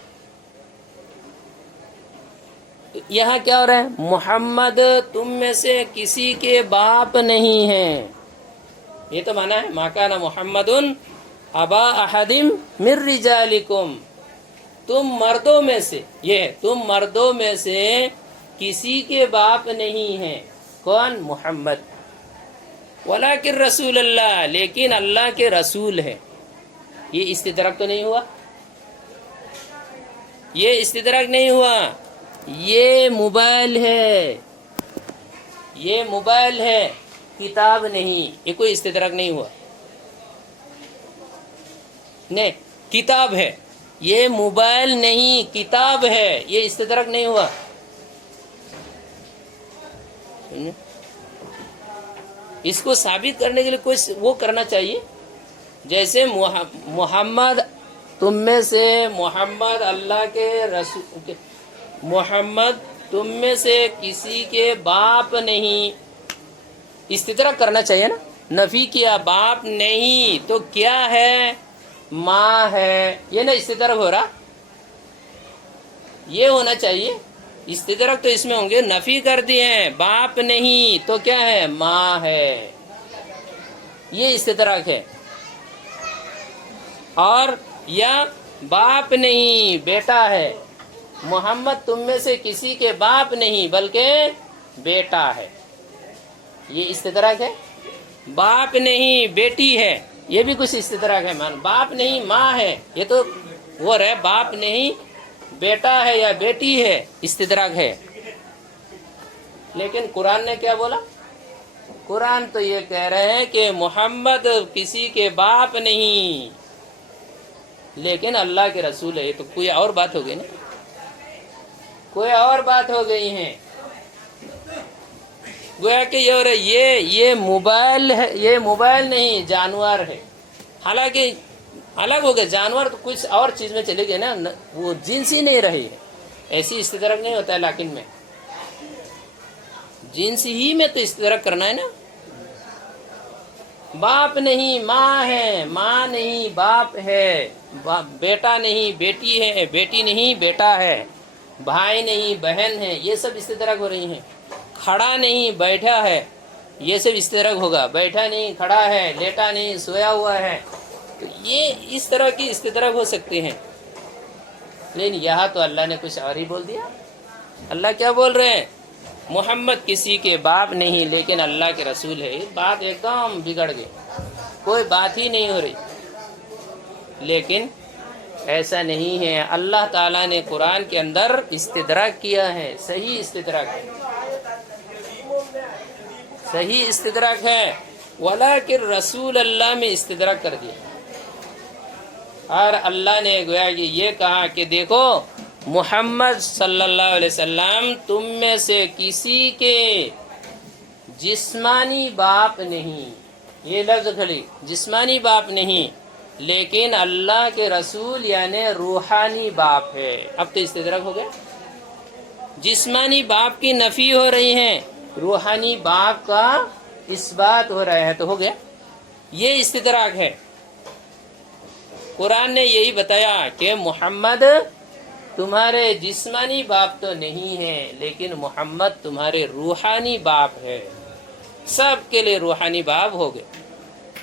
یہاں کیا ہو رہا ہے، محمد تم میں سے کسی کے باپ نہیں ہیں، یہ تو مانا ہے، ما کان محمد ابا احد من رجالکم، تم مردوں میں سے، یہ تم مردوں میں سے کسی کے باپ نہیں ہیں، کون، محمد، ولکن رسول اللہ، لیکن اللہ کے رسول ہیں۔ یہ استدراک تو نہیں ہوا، یہ استدراک نہیں ہوا، یہ موبائل ہے، یہ موبائل ہے، کتاب نہیں، یہ کوئی استدراک نہیں ہوا، نہیں، کتاب ہے، یہ موبائل نہیں، کتاب ہے، یہ استدراک نہیں ہوا۔ اس کو ثابت کرنے کے لیے کوئی وہ کرنا چاہیے، جیسے محمد تم میں سے، محمد اللہ کے رسول، محمد تم میں سے کسی کے باپ نہیں، استدراک کرنا چاہیے نا، نفی کیا، باپ نہیں تو کیا ہے، ماں ہے، یہ نا استدراک ہو رہا، یہ ہونا چاہیے، استدراک تو اس میں ہوں گے، نفی کر دیے ہیں، باپ نہیں تو کیا ہے، ماں ہے، یہ استدراک ہے۔ اور یا باپ نہیں بیٹا ہے، محمد تم میں سے کسی کے باپ نہیں بلکہ بیٹا ہے، یہ استدراک ہے۔ باپ نہیں بیٹی ہے، یہ بھی کچھ استدراک ہے، باپ نہیں ماں ہے، یہ تو وہ رہے، باپ نہیں بیٹا ہے یا بیٹی ہے، استدراک ہے۔ لیکن قرآن نے کیا بولا، قرآن تو یہ کہہ رہے ہیں کہ محمد کسی کے باپ نہیں لیکن اللہ کے رسول ہے، یہ تو کوئی اور بات ہو گئی نا، کوئی اور بات ہو گئی ہے. گویا کہ یہ موبائل ہے، یہ موبائل نہیں جانور ہے. حالانکہ الگ ہو گئے جانور تو کچھ اور چیز میں چلے گئے نا، وہ جنس ہی نہیں رہی ہے. ایسی استدراک نہیں ہوتا ہے، لیکن میں جنس ہی میں تو استدراک کرنا ہے نا. باپ نہیں ماں ہے، ماں نہیں باپ ہے، بیٹا نہیں بیٹی ہے، بیٹی نہیں بیٹا ہے، بھائی نہیں بہن ہے، یہ سب استدراک ہو رہی ہیں. کھڑا نہیں بیٹھا ہے، یہ سب استدراک ہوگا. بیٹھا نہیں کھڑا ہے، لیٹا نہیں سویا ہوا ہے، تو یہ اس طرح کی استدراک ہو سکتے ہیں. لیکن یہاں تو اللہ نے کچھ اور ہی بول دیا. اللہ کیا بول رہے ہیں؟ محمد کسی کے باپ نہیں لیکن اللہ کے رسول ہے. یہ بات ایک دم بگڑ گئی، کوئی بات ہی نہیں ہو رہی. لیکن ایسا نہیں ہے. اللہ تعالیٰ نے قرآن کے اندر استدراک کیا ہے، صحیح استدراک ہے، صحیح استدراک ہے. ولیکن رسول اللہ میں استدراک کر دیا. اور اللہ نے گویا کہ یہ کہا کہ دیکھو محمد صلی اللہ علیہ وسلم تم میں سے کسی کے جسمانی باپ نہیں، یہ لفظ کھڑی جسمانی باپ نہیں، لیکن اللہ کے رسول یعنی روحانی باپ ہے. اب تو استدراک ہو گیا. جسمانی باپ کی نفی ہو رہی ہے، روحانی باپ کا اس بات ہو رہا ہے، تو ہو گیا. یہ استدراک ہے. قرآن نے یہی بتایا کہ محمد تمہارے جسمانی باپ تو نہیں ہے، لیکن محمد تمہارے روحانی باپ ہے. سب کے لیے روحانی باپ ہو گئے،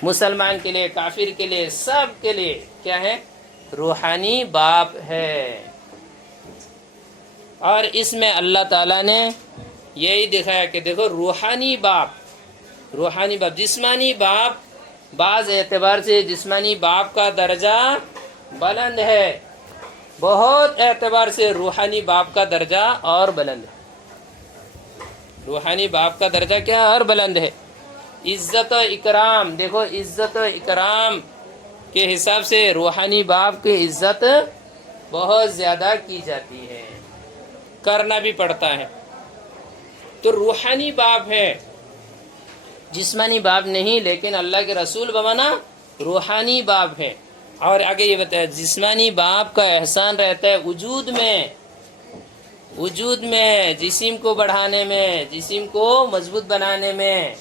مسلمان کے لیے، کافر کے لیے، سب کے لیے کیا ہے؟ روحانی باپ ہے. اور اس میں اللہ تعالیٰ نے یہی دکھایا کہ دیکھو روحانی باپ، روحانی باپ، جسمانی باپ بعض اعتبار سے جسمانی باپ کا درجہ بلند ہے، بہت اعتبار سے روحانی باپ کا درجہ اور بلند ہے. روحانی باپ کا درجہ کیا اور بلند ہے. عزت و اکرام، دیکھو عزت و اکرام کے حساب سے روحانی باپ کی عزت بہت زیادہ کی جاتی ہے، کرنا بھی پڑتا ہے. تو روحانی باپ ہے، جسمانی باپ نہیں، لیکن اللہ کے رسول بمانا روحانی باپ ہے. اور آگے یہ بتایا جسمانی باپ کا احسان رہتا ہے وجود میں، جسم کو بڑھانے میں، جسم کو مضبوط بنانے میں،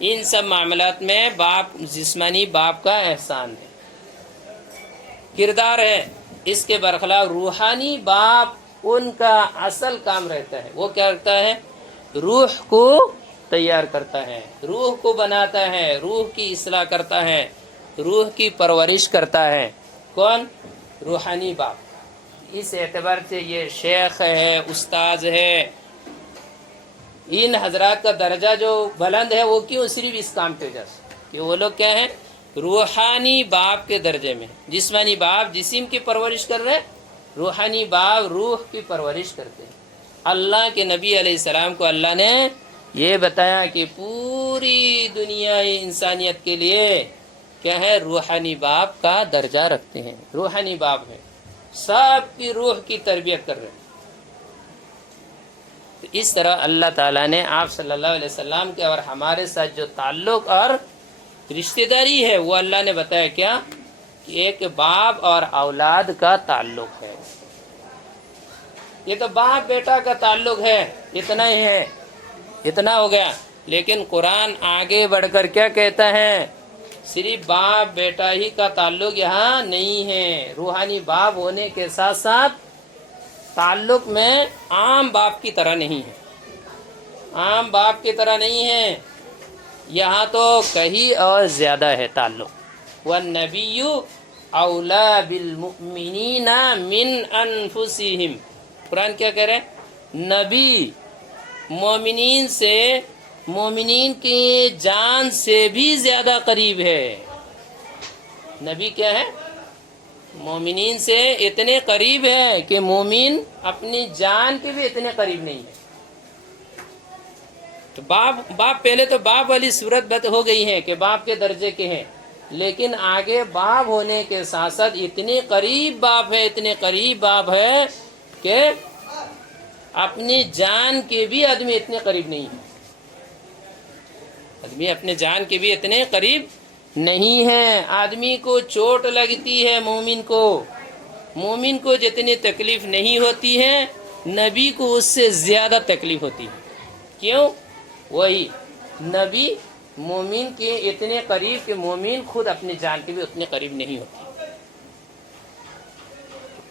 ان سب معاملات میں باپ، جسمانی باپ کا احسان ہے، کردار ہے. اس کے برخلاف روحانی باپ ان کا اصل کام رہتا ہے، وہ کیا کرتا ہے؟ روح کو تیار کرتا ہے، روح کو بناتا ہے، روح کی اصلاح کرتا ہے، روح کی پرورش کرتا ہے. کون؟ روحانی باپ. اس اعتبار سے یہ شیخ ہے، استاذ ہے، ان حضرات کا درجہ جو بلند ہے وہ کیوں؟ صرف اس کام کی وجہ سے کہ وہ لوگ کیا ہیں؟ روحانی باپ کے درجے میں. جسمانی باپ جسم کی پرورش کر رہے، روحانی باپ روح کی پرورش کرتے ہیں. اللہ کے نبی علیہ السلام کو اللہ نے یہ بتایا کہ پوری دنیا انسانیت کے لیے کیا ہے؟ روحانی باپ کا درجہ رکھتے ہیں، روحانی باپ ہے، سب کی روح کی تربیت کر رہے ہیں. تو اس طرح اللہ تعالیٰ نے آپ صلی اللہ علیہ وسلم کے اور ہمارے ساتھ جو تعلق اور رشتہ داری ہے وہ اللہ نے بتایا کیا؟ کہ ایک باپ اور اولاد کا تعلق ہے. یہ تو باپ بیٹا کا تعلق ہے، اتنا ہی ہے، اتنا ہو گیا. لیکن قرآن آگے بڑھ کر کیا کہتا ہے؟ صرف باپ بیٹا ہی کا تعلق یہاں نہیں ہے، روحانی باپ ہونے کے ساتھ ساتھ تعلق میں عام باپ کی طرح نہیں ہے، عام باپ کی طرح نہیں ہے، یہاں تو کہیں اور زیادہ ہے تعلق. وَالنَّبِيُّ أَوْلَى بِالْمُؤْمِنِينَ مِنْ أَنفُسِهِمْ. قرآن کیا کہہ رہے ہیں؟ نبی مومنین سے، مومنین کی جان سے بھی زیادہ قریب ہے. نبی کیا ہے؟ مومنین سے اتنے قریب ہے کہ مومن اپنی جان کے بھی اتنے قریب نہیں ہے. تو باپ پہلے تو باپ والی صورت بات ہو گئی ہے کہ باپ کے درجے کے ہیں، لیکن آگے باپ ہونے کے ساتھ ساتھ اتنے قریب باپ ہے، اتنے قریب باپ ہے کہ اپنی جان کے بھی آدمی اتنے قریب نہیں ہے، آدمی اپنے جان کے بھی اتنے قریب نہیں ہے۔ آدمی کو چوٹ لگتی ہے، مومن کو جتنی تکلیف نہیں ہوتی ہے نبی کو اس سے زیادہ تکلیف ہوتی ہے۔ کیوں؟ وہی نبی مومن کے اتنے قریب کہ مومن خود اپنی جان کے بھی اتنے قریب نہیں ہوتی۔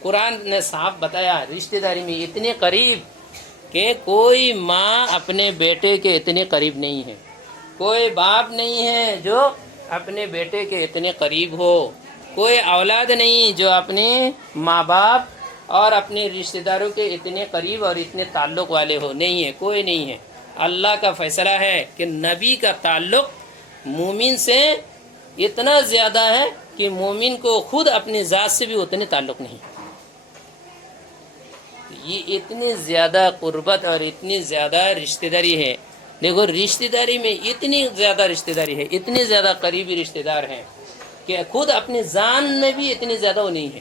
قرآن نے صاف بتایا رشتہ داری میں اتنے قریب کہ کوئی ماں اپنے بیٹے کے اتنے قریب نہیں ہے، کوئی باپ نہیں ہے جو اپنے بیٹے کے اتنے قریب ہو، کوئی اولاد نہیں جو اپنے ماں باپ اور اپنے رشتہ داروں کے اتنے قریب اور اتنے تعلق والے ہو، نہیں ہے، کوئی نہیں ہے۔ اللہ کا فیصلہ ہے کہ نبی کا تعلق مومن سے اتنا زیادہ ہے کہ مومن کو خود اپنی ذات سے بھی اتنے تعلق نہیں۔ یہ اتنی زیادہ قربت اور اتنی زیادہ رشتہ داری ہے۔ دیکھو رشتہ داری میں اتنی زیادہ رشتہ داری ہے، اتنے زیادہ قریبی رشتہ دار ہیں کہ خود اپنی جان میں بھی اتنی زیادہ وہ نہیں ہے،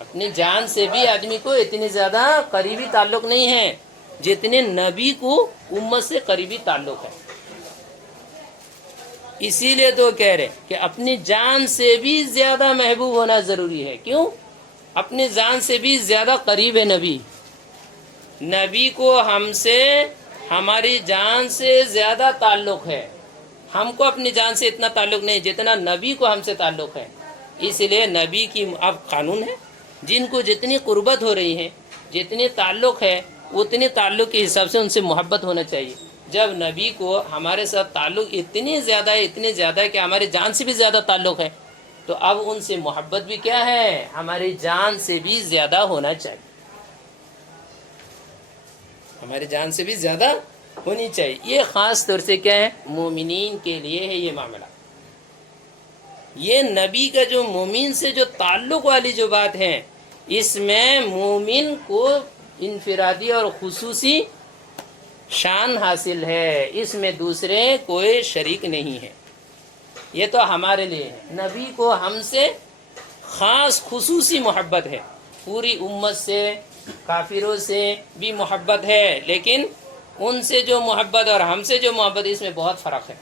اپنی جان سے بھی آدمی کو اتنی زیادہ قریبی تعلق نہیں ہے جتنے نبی کو امت سے قریبی تعلق ہے۔ اسی لیے تو کہہ رہے کہ اپنی جان سے بھی زیادہ محبوب ہونا ضروری ہے۔ کیوں؟ اپنی جان سے بھی زیادہ قریب ہے نبی کو ہم سے ہماری جان سے زیادہ تعلق ہے، ہم کو اپنی جان سے اتنا تعلق نہیں جتنا نبی کو ہم سے تعلق ہے۔ اس لیے نبی کی اب قانون ہے، جن کو جتنی قربت ہو رہی ہے، جتنی تعلق ہے، اتنے تعلق کے حساب سے ان سے محبت ہونا چاہیے۔ جب نبی کو ہمارے ساتھ تعلق اتنی زیادہ ہے کہ ہماری جان سے بھی زیادہ تعلق ہے، تو اب ان سے محبت بھی کیا ہے؟ ہماری جان سے بھی زیادہ ہونا چاہیے، ہماری جان سے بھی زیادہ ہونی چاہیے۔ یہ خاص طور سے کیا ہے؟ مومنین کے لیے ہے یہ معاملہ۔ یہ نبی کا جو مومن سے جو تعلق والی جو بات ہے، اس میں مومن کو انفرادی اور خصوصی شان حاصل ہے، اس میں دوسرے کوئی شریک نہیں ہے۔ یہ تو ہمارے لیے ہے، نبی کو ہم سے خاص خصوصی محبت ہے، پوری امت سے کافروں سے بھی محبت ہے، لیکن ان سے جو محبت اور ہم سے جو محبت اس میں بہت فرق ہے۔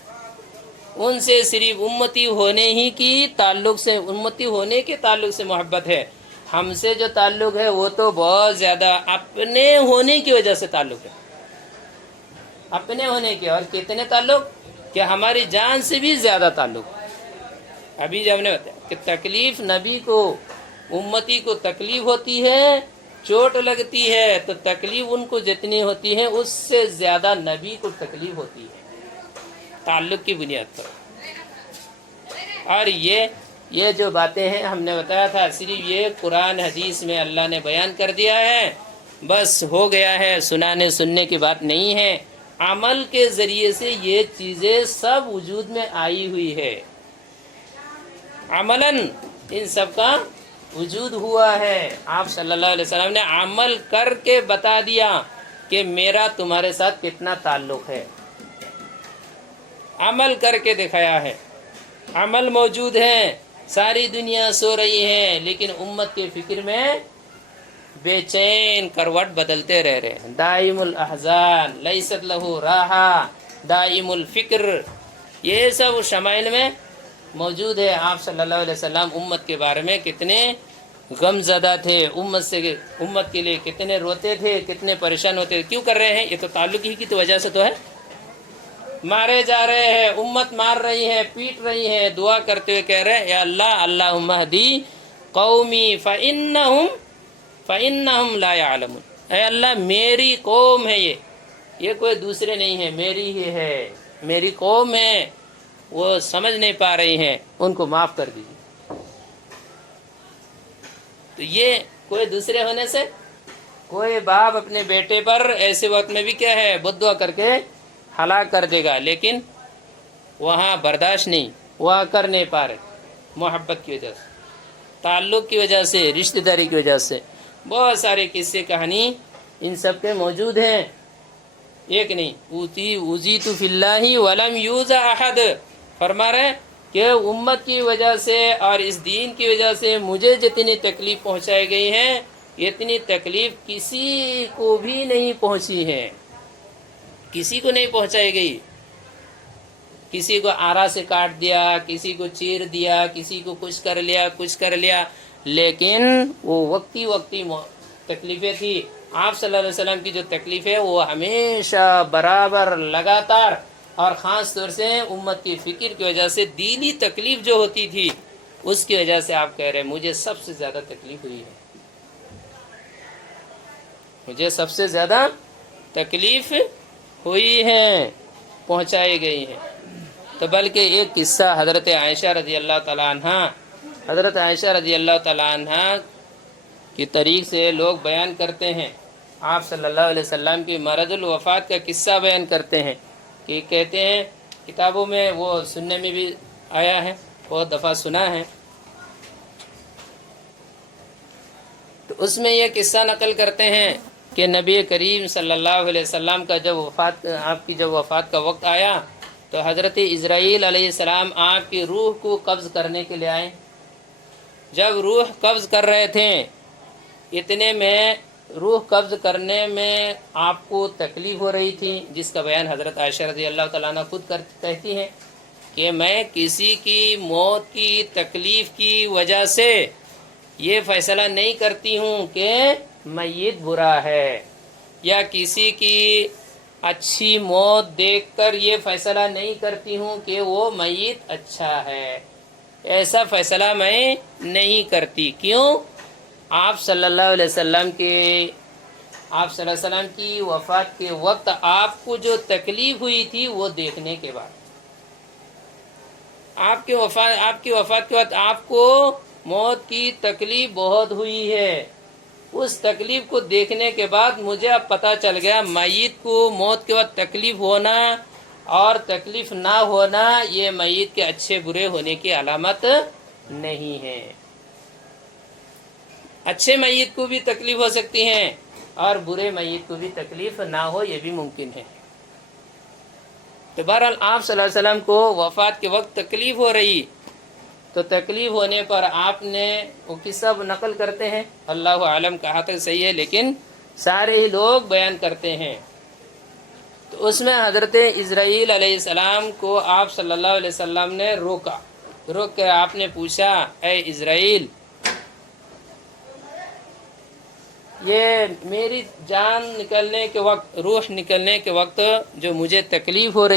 ان سے صرف امتی ہونے ہی کی تعلق سے، امتی ہونے کے تعلق سے محبت ہے، ہم سے جو تعلق ہے وہ تو بہت زیادہ اپنے ہونے کی وجہ سے تعلق ہے، اپنے ہونے کے، اور کتنے تعلق کہ ہماری جان سے بھی زیادہ تعلق۔ ابھی جب نے بتایا کہ تکلیف نبی کو، امتی کو تکلیف ہوتی ہے، چوٹ لگتی ہے، تو تکلیف ان کو جتنی ہوتی ہے اس سے زیادہ نبی کو تکلیف ہوتی ہے تعلق کی بنیاد پر۔ اور یہ جو باتیں ہیں ہم نے بتایا تھا، صرف یہ قرآن حدیث میں اللہ نے بیان کر دیا ہے، بس ہو گیا ہے، سنانے سننے کی بات نہیں ہے، عمل کے ذریعے سے یہ چیزیں سب وجود میں آئی ہوئی ہے، عملاً ان سب کا وجود ہوا ہے۔ آپ صلی اللہ علیہ وسلم نے عمل کر کے بتا دیا کہ میرا تمہارے ساتھ کتنا تعلق ہے، عمل کر کے دکھایا ہے، عمل موجود ہے۔ ساری دنیا سو رہی ہے لیکن امت کے فکر میں بے چین کروٹ بدلتے رہ رہے ہیں، دائم الاحزان لیست لہ راحہ، دائم الفکر، یہ سب شمائل میں موجود ہے۔ آپ صلی اللہ علیہ وسلم امت کے بارے میں کتنے غم زدہ تھے، امت کے لیے کتنے روتے تھے، کتنے پریشان ہوتے تھے۔ کیوں کر رہے ہیں؟ یہ تو تعلق ہی کی تو وجہ سے تو ہے۔ مارے جا رہے ہیں، امت مار رہی ہے، پیٹ رہی ہے، دعا کرتے ہوئے کہہ رہے ہیں یا اللہ اللہم اہدی قومی فإنہم لا يعلمون، اے اللہ میری قوم ہے، یہ کوئی دوسرے نہیں ہے، میری ہی ہے، میری قوم ہے، وہ سمجھ نہیں پا رہی ہیں، ان کو معاف کر دیجیے۔ تو یہ کوئی دوسرے ہونے سے، کوئی باپ اپنے بیٹے پر ایسے وقت میں بھی کیا ہے بد دعا کر کے ہلاک کر دے گا، لیکن وہاں برداشت نہیں، وہاں کر نہیں پا رہے، محبت کی وجہ سے، تعلق کی وجہ سے، رشتہ داری کی وجہ سے۔ بہت سارے قصے کہانی ان سب کے موجود ہیں، ایک نہیں۔ اوذیت فی اللہ ولم یوذ احد، فرما رہے کہ امت کی وجہ سے اور اس دین کی وجہ سے مجھے جتنی تکلیف پہنچائی گئی ہیں اتنی تکلیف کسی کو بھی نہیں پہنچی ہے، کسی کو نہیں پہنچائی گئی. کسی کو آرا سے کاٹ دیا، کسی کو چیر دیا، کسی کو کچھ کر لیا، لیکن وہ وقتی تکلیفیں تھی. آپ صلی اللہ علیہ وسلم کی جو تکلیف ہے وہ ہمیشہ برابر لگاتار، اور خاص طور سے امت کی فکر کی وجہ سے دینی تکلیف جو ہوتی تھی اس کی وجہ سے آپ کہہ رہے ہیں مجھے سب سے زیادہ تکلیف ہوئی ہے، مجھے سب سے زیادہ تکلیف ہوئی ہے، پہنچائی گئی ہے. تو بلکہ ایک قصہ حضرت عائشہ رضی اللہ تعالیٰ عنہ کی طریق سے لوگ بیان کرتے ہیں. آپ صلی اللہ علیہ وسلم کی مرض الوفات کا قصہ بیان کرتے ہیں کہ کہتے ہیں کتابوں میں، وہ سننے میں بھی آیا ہے، بہت دفعہ سنا ہے. تو اس میں یہ قصہ نقل کرتے ہیں کہ نبی کریم صلی اللہ علیہ وسلم کا آپ کی جب وفات کا وقت آیا تو حضرت اسرائیل علیہ السلام آپ کی روح کو قبض کرنے کے لیے آئے. جب روح قبض کر رہے تھے، اتنے میں روح قبض کرنے میں آپ کو تکلیف ہو رہی تھی، جس کا بیان حضرت عائشہ رضی اللہ تعالیٰ عنہ خود کہتی ہیں کہ میں کسی کی موت کی تکلیف کی وجہ سے یہ فیصلہ نہیں کرتی ہوں کہ میت برا ہے، یا کسی کی اچھی موت دیکھ کر یہ فیصلہ نہیں کرتی ہوں کہ وہ میت اچھا ہے. ایسا فیصلہ میں نہیں کرتی. کیوں؟ آپ صلی اللہ علیہ وسلم کی وفات کے وقت آپ کو جو تکلیف ہوئی تھی وہ دیکھنے کے بعد، آپ کی وفات کے وقت آپ کو موت کی تکلیف بہت ہوئی ہے. اس تکلیف کو دیکھنے کے بعد مجھے اب پتہ چل گیا میت کو موت کے وقت تکلیف ہونا اور تکلیف نہ ہونا یہ میت کے اچھے برے ہونے کی علامت نہیں ہے. اچھے میت کو بھی تکلیف ہو سکتی ہے اور برے میت کو بھی تکلیف نہ ہو، یہ بھی ممکن ہے. تو بہرحال آپ صلی اللہ علیہ وسلم کو وفات کے وقت تکلیف ہو رہی، تو تکلیف ہونے پر آپ نے وہ قصہ نقل کرتے ہیں، اللہ عالم کہا تک صحیح ہے لیکن سارے ہی لوگ بیان کرتے ہیں. تو اس میں حضرت اسرائیل علیہ السلام کو آپ صلی اللہ علیہ وسلم نے روک کر آپ نے پوچھا، اے اسرائیل، یہ میری جان نکلنے کے وقت، روح نکلنے کے وقت جو مجھے تکلیف ہو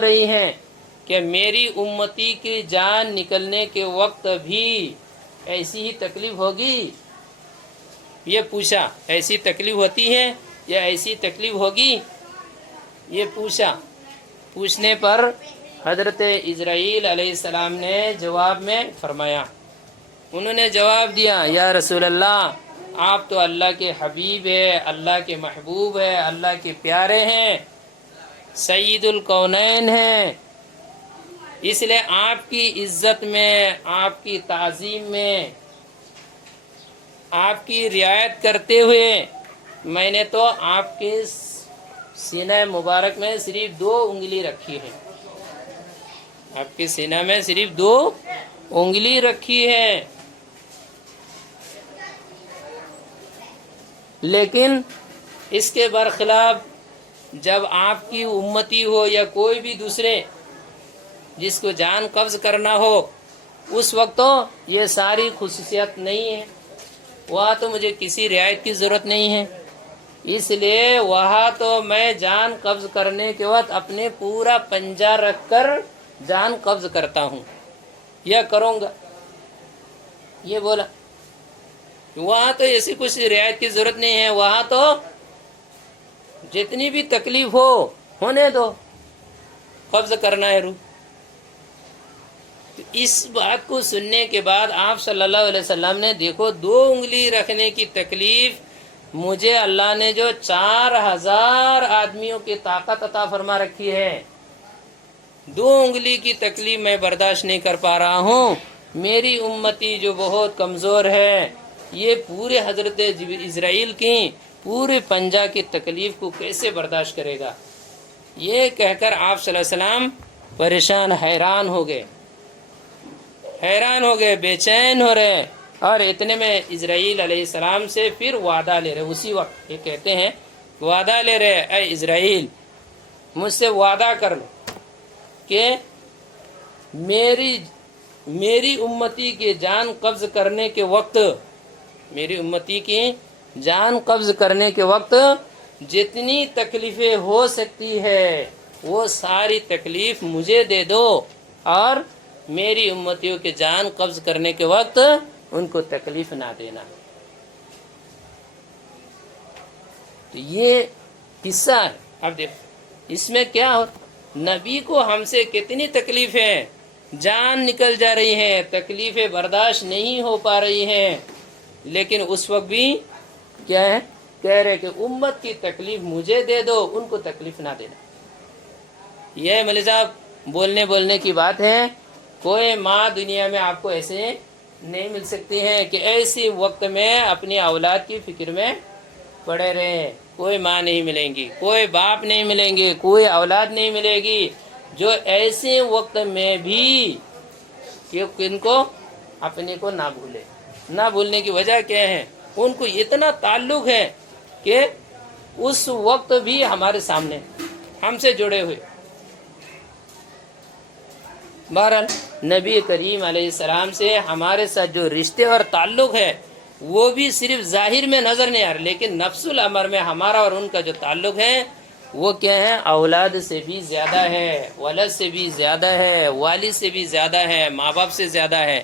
رہی ہے، کہ میری امتی کی جان نکلنے کے وقت بھی ایسی ہی تکلیف ہوگی؟ یہ پوچھا، ایسی تکلیف ہوتی ہے یا ایسی تکلیف ہوگی؟ یہ پوچھنے پر حضرت اسرائیل علیہ السلام نے جواب میں فرمایا، انہوں نے جواب دیا، یا رسول اللہ، آپ تو اللہ کے حبیب ہیں، اللہ کے محبوب ہیں، اللہ کے پیارے ہیں، سید الکونین ہیں، اس لیے آپ کی عزت میں، آپ کی تعظیم میں، آپ کی رعایت کرتے ہوئے میں نے تو آپ کے سینہ مبارک میں صرف 2 انگلی رکھی ہے، آپ کے سینہ میں صرف 2 انگلی رکھی ہے. لیکن اس کے برخلاف جب آپ کی امتی ہو یا کوئی بھی دوسرے جس کو جان قبض کرنا ہو، اس وقت تو یہ ساری خصوصیت نہیں ہے، وہاں تو مجھے کسی رعایت کی ضرورت نہیں ہے، اس لیے وہاں تو میں جان قبض کرنے کے وقت اپنے پورا پنجہ رکھ کر جان قبض کرتا ہوں یا کروں گا. یہ بولا، وہاں تو ایسی کچھ رعایت کی ضرورت نہیں ہے، وہاں تو جتنی بھی تکلیف ہونے دو، قبض کرنا ہے روح. تو اس بات کو سننے کے بعد آپ صلی اللہ علیہ وسلم نے دیکھو 2 انگلی رکھنے کی تکلیف مجھے اللہ نے جو 4000 آدمیوں کی طاقت عطا فرما رکھی ہے، 2 انگلی کی تکلیف میں برداشت نہیں کر پا رہا ہوں. میری امتی جو بہت کمزور ہے، یہ پورے حضرت اسرائیل کی پورے پنجہ کی تکلیف کو کیسے برداشت کرے گا؟ یہ کہہ کر آپ صلی اللہ علیہ وسلم پریشان، حیران ہو گئے، بے چین ہو رہے. اور اتنے میں اسرائیل علیہ السلام سے پھر وعدہ لے رہے، اسی وقت یہ کہتے ہیں وعدہ لے رہے، اے اسرائیل مجھ سے وعدہ کر لو کہ میری امتی کی جان قبض کرنے کے وقت، میری امتی کی جان قبض کرنے کے وقت جتنی تکلیفیں ہو سکتی ہے وہ ساری تکلیف مجھے دے دو، اور میری امتیوں کی جان قبض کرنے کے وقت ان کو تکلیف نہ دینا۔ تو یہ قصہ ہے۔ اب دیکھو اس میں کیا ہو، نبی کو ہم سے کتنی تکلیفیں، جان نکل جا رہی ہیں، تکلیفیں برداشت نہیں ہو پا رہی ہیں، لیکن اس وقت بھی کیا ہے، کہہ رہے کہ امت کی تکلیف مجھے دے دو، ان کو تکلیف نہ دینا۔ یہ مولوی صاحب بولنے کی بات ہے۔ کوئی ماں دنیا میں آپ کو ایسے نہیں مل سکتی ہے کہ ایسی وقت میں اپنی اولاد کی فکر میں پڑے رہے۔ کوئی ماں نہیں ملیں گی، کوئی باپ نہیں ملیں گے، کوئی اولاد نہیں ملے گی جو ایسے وقت میں بھی کہ ان کو اپنے کو نہ بھولے۔ نہ بھولنے کی وجہ کیا ہے، ان کو اتنا تعلق ہے کہ اس وقت بھی ہمارے سامنے ہم سے جڑے ہوئے۔ بہرحال نبی کریم علیہ السلام سے ہمارے ساتھ جو رشتے اور تعلق ہے وہ بھی صرف ظاہر میں نظر نہیں آ رہا، لیکن نفس الامر میں ہمارا اور ان کا جو تعلق ہے وہ کیا ہے، اولاد سے بھی زیادہ ہے، ولد سے بھی زیادہ ہے، والد سے بھی زیادہ ہے، ماں باپ سے زیادہ ہے،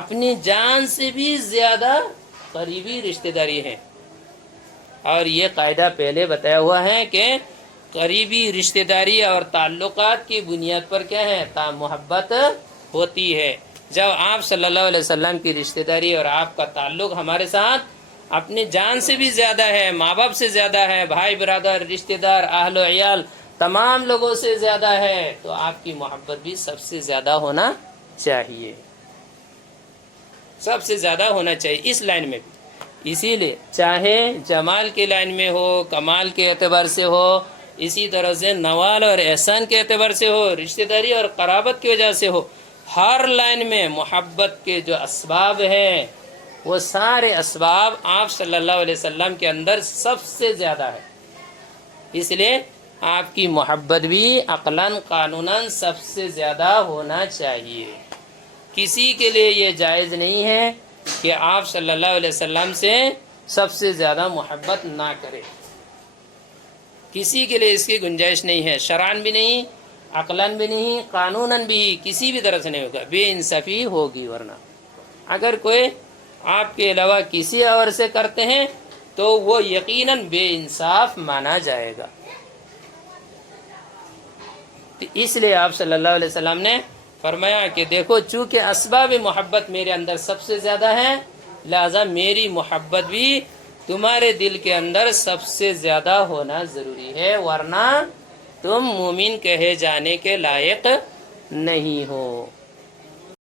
اپنی جان سے بھی زیادہ قریبی رشتہ داری ہے۔ اور یہ قاعدہ پہلے بتایا ہوا ہے کہ قریبی رشتہ داری اور تعلقات کی بنیاد پر کیا ہے، محبت ہوتی ہے۔ جب آپ صلی اللہ علیہ وسلم کی رشتہ داری اور آپ کا تعلق ہمارے ساتھ اپنی جان سے بھی زیادہ ہے، ماں باپ سے زیادہ ہے، بھائی برادر، رشتہ دار، اہل و عیال، تمام لوگوں سے زیادہ ہے، تو آپ کی محبت بھی سب سے زیادہ ہونا چاہیے، سب سے زیادہ ہونا چاہیے اس لائن میں بھی۔ اسی لیے چاہے جمال کے لائن میں ہو، کمال کے اعتبار سے ہو، اسی طرح سے نوال اور احسان کے اعتبار سے ہو، رشتہ داری اور قرابت کی وجہ سے ہو، ہر لائن میں محبت کے جو اسباب ہیں وہ سارے اسباب آپ صلی اللہ علیہ وسلم کے اندر سب سے زیادہ ہے۔ اس لیے آپ کی محبت بھی عقلاً قانوناً سب سے زیادہ ہونا چاہیے۔ کسی کے لیے یہ جائز نہیں ہے کہ آپ صلی اللہ علیہ وسلم سے سب سے زیادہ محبت نہ کرے، کسی کے لیے اس کی گنجائش نہیں ہے، شرعاً بھی نہیں، عقلاً بھی نہیں، قانوناً بھی، کسی بھی طرح سے نہیں ہوگا، بے انصافی ہوگی۔ ورنہ اگر کوئی آپ کے علاوہ کسی اور سے کرتے ہیں تو وہ یقیناً بے انصاف مانا جائے گا۔ تو اس لیے آپ صلی اللہ علیہ وسلم نے فرمایا کہ دیکھو چونکہ اسباب محبت میرے اندر سب سے زیادہ ہے، لہذا میری محبت بھی تمہارے دل کے اندر سب سے زیادہ ہونا ضروری ہے، ورنہ تم مومن کہے جانے کے لائق نہیں ہو۔